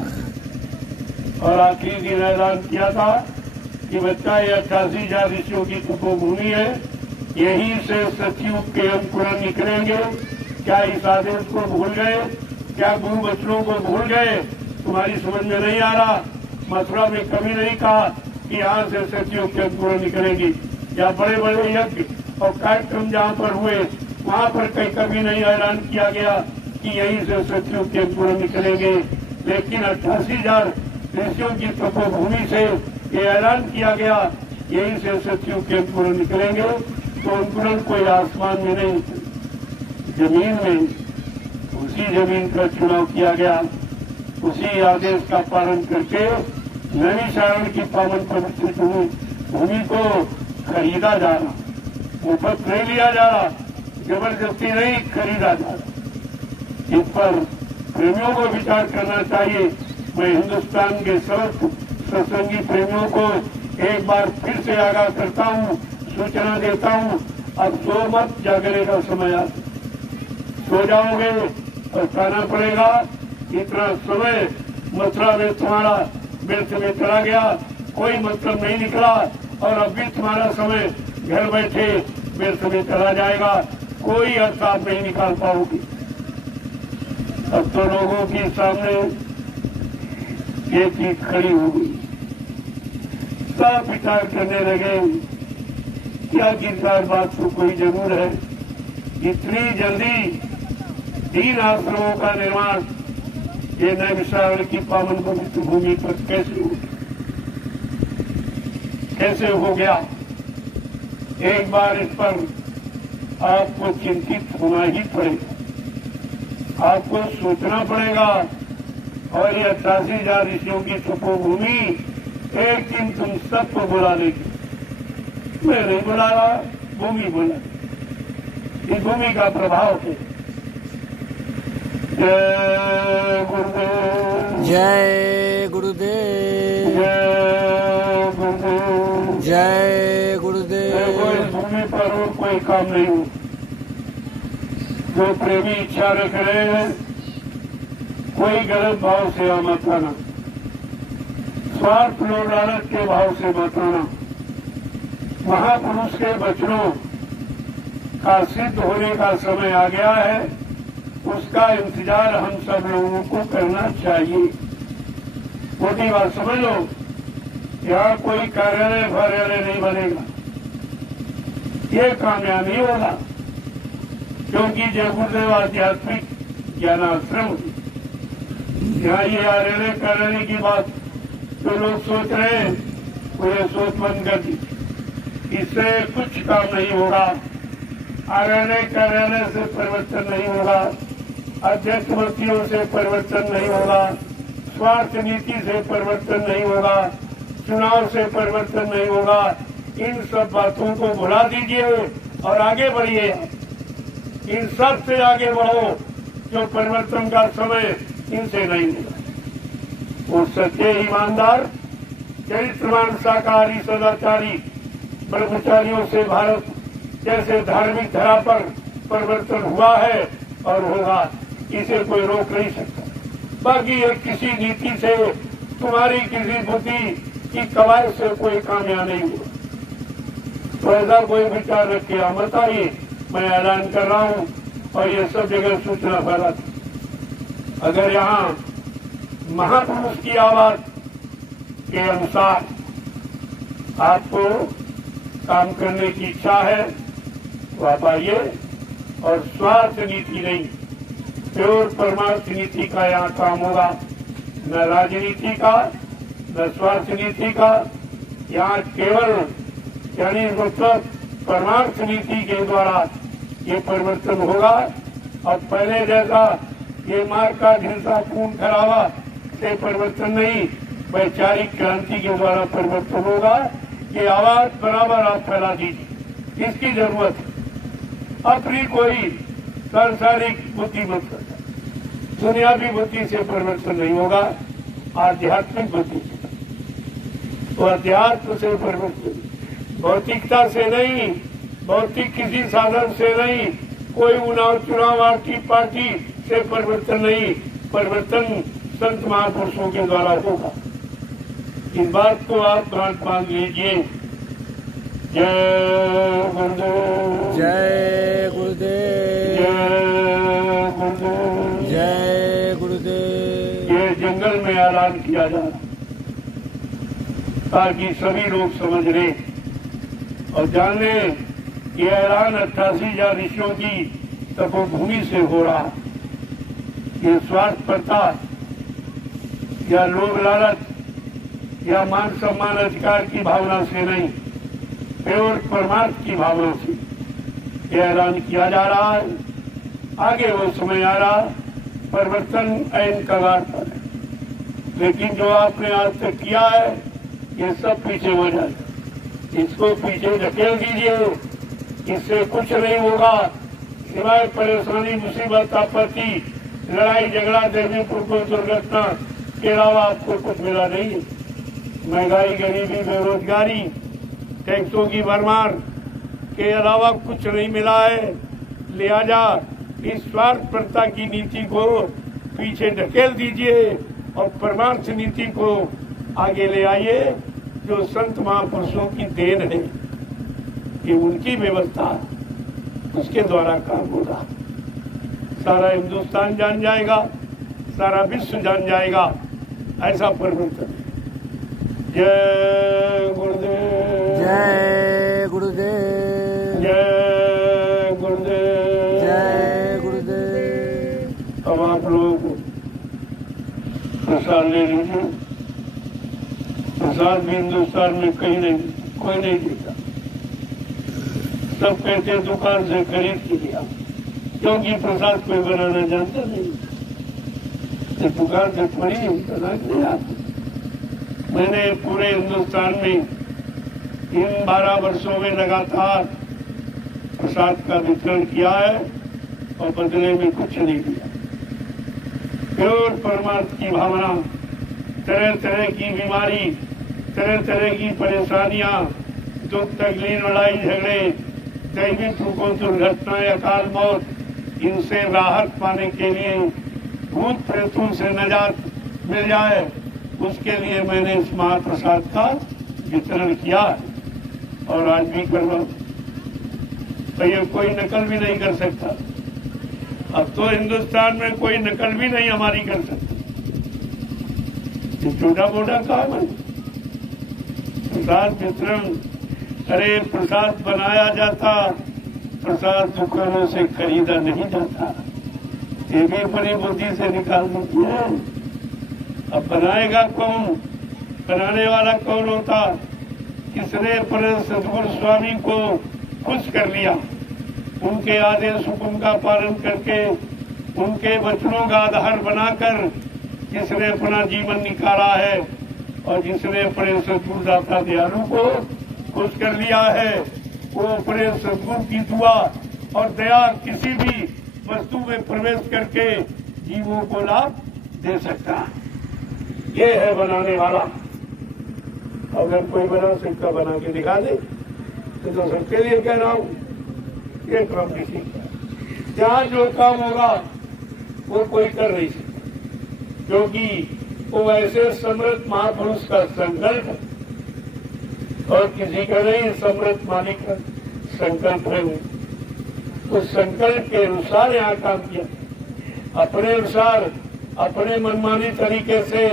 और आखिरी दिन ऐलान किया था कि बच्चा ये 88,000 ऋषियों की तपोभूमि है, यहीं से सतयुग के अंकुरण निकलेंगे। क्या इस आदेश को भूल गए? क्या गुरु वचनों को भूल गए? तुम्हारी समझ में नहीं आ रहा। मथुरा में कभी नहीं कहा कि यहाँ से सतयुग के अंकुरण निकलेंगे, या बड़े बड़े यज्ञ और कार्यक्रम जहाँ पर हुए वहाँ पर कहीं कभी नहीं ऐलान किया गया कि यहीं से सतयुग के अंकुरण निकलेंगे। लेकिन 88,000 ऋषियों की तपोभूमि से ये ऐलान किया गया, यहीं से सतयुग के अंकुरण निकलेंगे। तो अंकुरण कोई आसमान में नहीं, जमीन में, उसी जमीन का चुनाव किया गया। उसी आदेश का पालन करके नैमिषारण्य की पावन पवित्र भूमि को खरीदा जा रहा, मुफ्त नहीं लिया जा रहा, जबरदस्ती नहीं खरीदा जा रहा। इस पर प्रेमियों को विचार करना चाहिए। मैं हिंदुस्तान के सब सत्संगी प्रेमियों को एक बार फिर से आगाह करता हूँ, सूचना देता हूँ, अब सो मत, जागने का समय आ, सो जाओगे और खाना पड़ेगा। इतना समय मथुरा में तुम्हारा व्यर्थ में चला गया, कोई मतलब नहीं निकला, और अब भी तुम्हारा समय घर बैठे व्यर्थ में चला जाएगा, कोई अर्थ आप नहीं निकाल पाओगे। अब तो लोगों के सामने ये चीज खड़ी हो गई, सब विचार करने लगे क्या गिरदार बात तो कोई जरूर है। इतनी जल्दी 3 आश्रमों का निर्माण ये नैमिषारण्य की पावन पवित्र भूमि पर कैसे हो गया? एक बार इस पर आपको चिंतित होना ही पड़ेगा, आपको सोचना पड़ेगा। और ये 88,000 ऋषियों की तपोभूमि एक दिन तुम सबको बुला लेगी। मैं नहीं बुला रहा, भूमि बुला, इस भूमि का प्रभाव है। जय गुरुदेव। जय गुरुदेव जय गुरुदेव। जय देखो गुरुदेव इस भूमि पर और कोई काम नहीं हो। जो प्रेमी इच्छा रख रहे हैं, कोई गलत भाव से मत आना, स्वार्थ लोभ लालच के भाव से मत आना। महापुरुष के वचनों का सिद्ध होने का समय आ गया है, उसका इंतजार हम सब लोगों को करना चाहिए। मोटी बात समझ लो, यहाँ कोई कार्यालय कार्यालय नहीं बनेगा, ये कामयाब नहीं होगा, क्योंकि जय गुरुदेव आध्यात्मिक ज्ञानाश्रम, यहाँ ये कार्यालय की बात जो लोग सोच रहे हैं, वो ये सोच बंद कर दी। इससे कुछ काम नहीं होगा, कार्यालय से परिवर्तन नहीं होगा, अध्यक्ष मंत्रियों से परिवर्तन नहीं होगा, स्वार्थ नीति से परिवर्तन नहीं होगा, चुनाव से परिवर्तन नहीं होगा। इन सब बातों को भुला दीजिए और आगे बढ़िए। इन सब से आगे बढ़ो, जो परिवर्तन का समय इनसे नहीं मिला। वो सच्चे ईमानदार, चरित्रवान, शाकाहारी, सदाचारी ब्रह्मचारियों से भारत जैसे धार्मिक धरा पर परिवर्तन हुआ है और होगा, इसे कोई रोक नहीं सकता। बाकी ये किसी नीति से, तुम्हारी किसी बुद्धि की कवायद से कोई कामयाब नहीं हुआ। तो ऐसा कोई विचार रख के मत आइए, मैं ऐलान कर रहा हूँ और ये सब जगह सूचना फैला थी। अगर यहाँ महापुरुष की आवाज के अनुसार आपको काम करने की इच्छा है तो आप आइए, और स्वार्थ नीति नहीं, प्योर परमार्थ नीति का यहाँ काम होगा, न राजनीति का, न स्वार्थ नीति का। यहाँ केवल यानी मतलब परमार्थ नीति के द्वारा ये परिवर्तन होगा, और पहले जैसा ये मार का हिंसा खून खराबा से परिवर्तन नहीं, वैचारिक क्रांति के द्वारा परिवर्तन होगा। ये आवाज बराबर आप फैला दीजिए, इसकी जरूरत है। अपनी कोई सांसारिक बुद्धि मत करना, दुनियावी बुद्धि से परिवर्तन नहीं होगा, आध्यात्मिक बुद्धि से। तो अध्यात्म से परिवर्तन, भौतिकता से नहीं, भौतिक किसी साधन से नहीं, कोई चुनाव की पार्टी से परिवर्तन नहीं, परिवर्तन संत महापुरुषों के द्वारा होगा। इस बात को आप गांठ बांध लीजिए। जय गुरुदेव। जय गुरुदेव जय गुरुदेव। जय गुरुदेव। ये जंगल में ऐलान किया जा रहा, ताकि सभी लोग समझ लें और जान लें ये ऐलान 88,000 ऋषियों की तपोभूमि से हो रहा। ये स्वार्थपरता या लोभ लालच या मान सम्मान अधिकार की भावना से नहीं, प्योर परमार्थ की भावना से यह ऐलान किया जा रहा है। आगे वो समय आ रहा, परिवर्तन ऐन कगार पर है, लेकिन जो आपने आज तक किया है ये सब पीछे हो जाएगा। इसको पीछे धकेल दीजिए, इससे कुछ नहीं होगा सिवाय परेशानी, मुसीबत, आपत्ति, लड़ाई झगड़ा, देवीपुर को दुर्घटना के अलावा आपको कुछ मिला नहीं है। महंगाई, गरीबी, बेरोजगारी, टैक्सों की भरमार के अलावा कुछ नहीं मिला है। लिहाजा इस स्वार्थपरता की नीति को पीछे ढकेल दीजिए और परमार्थ नीति को आगे ले आइए, जो संत महापुरुषों की देन है। ये उनकी व्यवस्था, उसके द्वारा काम होगा। सारा हिंदुस्तान जान जाएगा, सारा विश्व जान जाएगा, ऐसा परिवर्तन। जय गुरुदेव। जय गुरुदेव। जय गुरुदेव। जय गुरुदेव। अब आप लोग प्रसाद ले लीजिए। प्रसाद भी हिंदुस्तान में कहीं नहीं, कोई नहीं देता। सब कहते दुकान से खरीद के लिया, क्योंकि प्रसाद कोई बनाना जानता नहीं, तो दुकान से थोड़ी बना के आते। मैंने पूरे हिंदुस्तान में इन 12 वर्षों में लगातार प्रसाद का वितरण किया है और बदले में कुछ नहीं दिया। प्योर परमार्थ की भावना तरह तरह की बीमारी, तरह तरह की परेशानियां, दुख तकलीफ, लड़ाई झगड़े, दैविक दुखों, दुर्घटनाएं, अकाल मौत, इनसे राहत पाने के लिए, भूत प्रेतों से निजात मिल जाए, उसके लिए मैंने इस महाप्रसाद का वितरण किया है और आज भी कर रहा हूं। तो ये कोई नकल भी नहीं कर सकता। अब तो हिंदुस्तान में कोई नकल भी नहीं हमारी कर सकता। छोटा मोटा काम है प्रसाद वितरण। अरे प्रसाद बनाया जाता, प्रसाद दुकानों से खरीदा नहीं जाता। ये भी बड़ी बुद्धि से निकाल देती है। अब बनाएगा कौन? बनाने वाला कौन होता? किसने अपने सदगुरु स्वामी को खुश कर लिया, उनके आदेश हुक्म का पालन करके, उनके वचनों का आधार बनाकर जिसने अपना जीवन निकाला है और जिसने अपने सदगुरु दाता दयालु को खुश कर लिया है, वो अपने सदगुरु की दुआ और दया किसी भी वस्तु में प्रवेश करके जीवों को लाभ दे सकता है। ये है बनाने वाला। अगर कोई बना सकता बना के दिखा दे तो सबके लिए कह रहा हूं, ये काम किसी का। जहां जो काम होगा वो कोई कर नहीं सकता, क्योंकि वो ऐसे समृद्ध महापुरुष का संकल्प है और किसी का नहीं, समृद्ध मालिक का संकल्प है। उस संकल्प के अनुसार यहाँ काम किया। अपने अनुसार, अपने मनमानी तरीके से,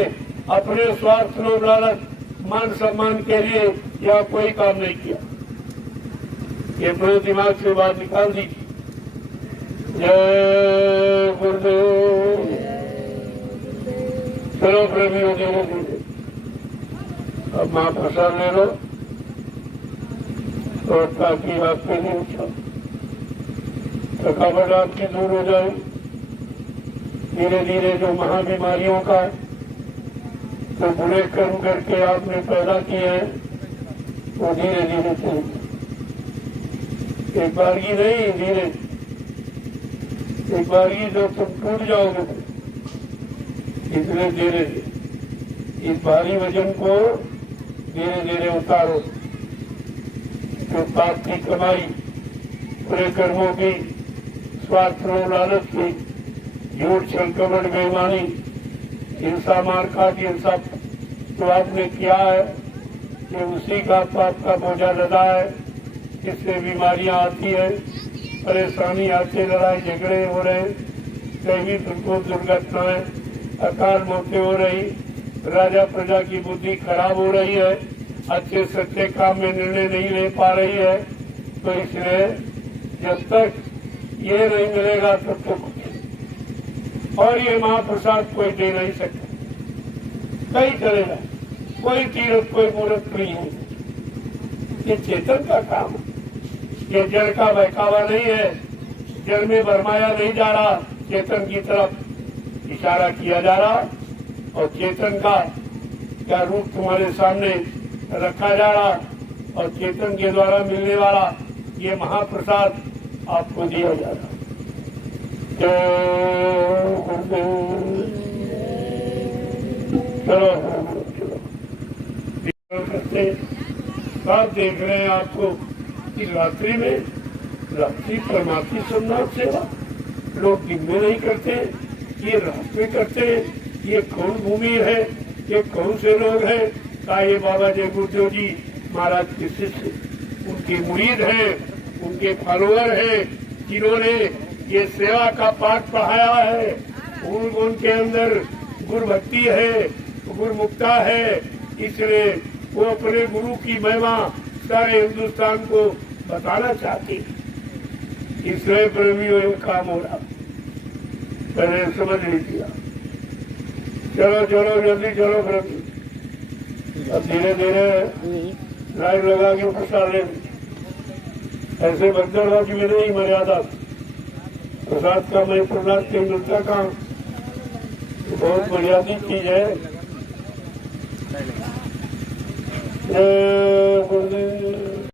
अपने स्वार्थ, लोभ, लालच, मान सम्मान के लिए यह कोई काम नहीं किया। ये अपने दिमाग से बात निकाल दी। जय गुरुदेव। चलो प्रेमियों, धीरे धीरे अब महाप्रसाद ले लो और ताकि आपके लिए थकावट आपकी दूर हो जाए। धीरे धीरे जो महाबीमारियों का तो बुरे कर्म करके आपने पैदा किए हैं वो धीरे धीरे चलेंगे। एक बार ही नहीं, धीरे एक बार ही जो तुम टूट जाओगे, इसलिए धीरे धीरे इस भारी वजन को धीरे धीरे उतारो। जो पाप की कमाई, बुरे कर्मों की, स्वार्थ, लालच की, झूठ, छल, कपट, बेईमानी, हिंसा, मार काट, ये सब जो आपने किया है, ये उसी का पाप का बोझा लदा है। इससे बीमारियां आती है, परेशानी आती, लड़ाई झगड़े हो रहे, दैवी दुर्घटनाएं, अकाल मौतें हो रही, राजा प्रजा की बुद्धि खराब हो रही है, अच्छे सच्चे काम में निर्णय नहीं ले पा रही है। तो इसलिए जब तक ये नहीं मिलेगा तब तक कुछ, और ये महाप्रसाद कोई दे नहीं सकता, कहीं चलेगा, कोई तीर्थ, कोई मूर्त नहीं है। ये चेतन का काम है, ये जड़ का बहकावा नहीं है। जड़ में भरमाया नहीं जा रहा, चेतन की तरफ इशारा किया जा रहा और चेतन का रूप तुम्हारे सामने रखा जा रहा और चेतन के द्वारा मिलने वाला ये महाप्रसाद आपको दिया जा रहा। चलो करते आप देख रहे हैं आपको इस रात्रि में रात्रि परमात्मा सम्राट सेवा लोग दिन में नहीं करते, ये रात में करते। ये कौन भूमि है, ये कौन से लोग हैं? का ये बाबा जय गुरुदेव जी महाराज के शिष्य, उनके मुरीद हैं, उनके फॉलोअर हैं, जिन्होंने ये सेवा का पाठ पढ़ाया है। उनके अंदर गुरु भक्ति है, गुरुमुक्ता है, इसलिए वो अपने गुरु की महिमा सारे हिंदुस्तान को बताना चाहते हैं। इसलिए प्रेमियों ये काम हो रहा, पहले समझ लीजिए। चलो चलो जल्दी चलो प्रेमी, अब धीरे धीरे लाइन लगा के प्रसाद ले। ऐसे भक्तों की भी नहीं मर्यादा, प्रसाद का मैं प्रसाद के मिलता काम बहुत बढ़िया चीज है। गुरुदेव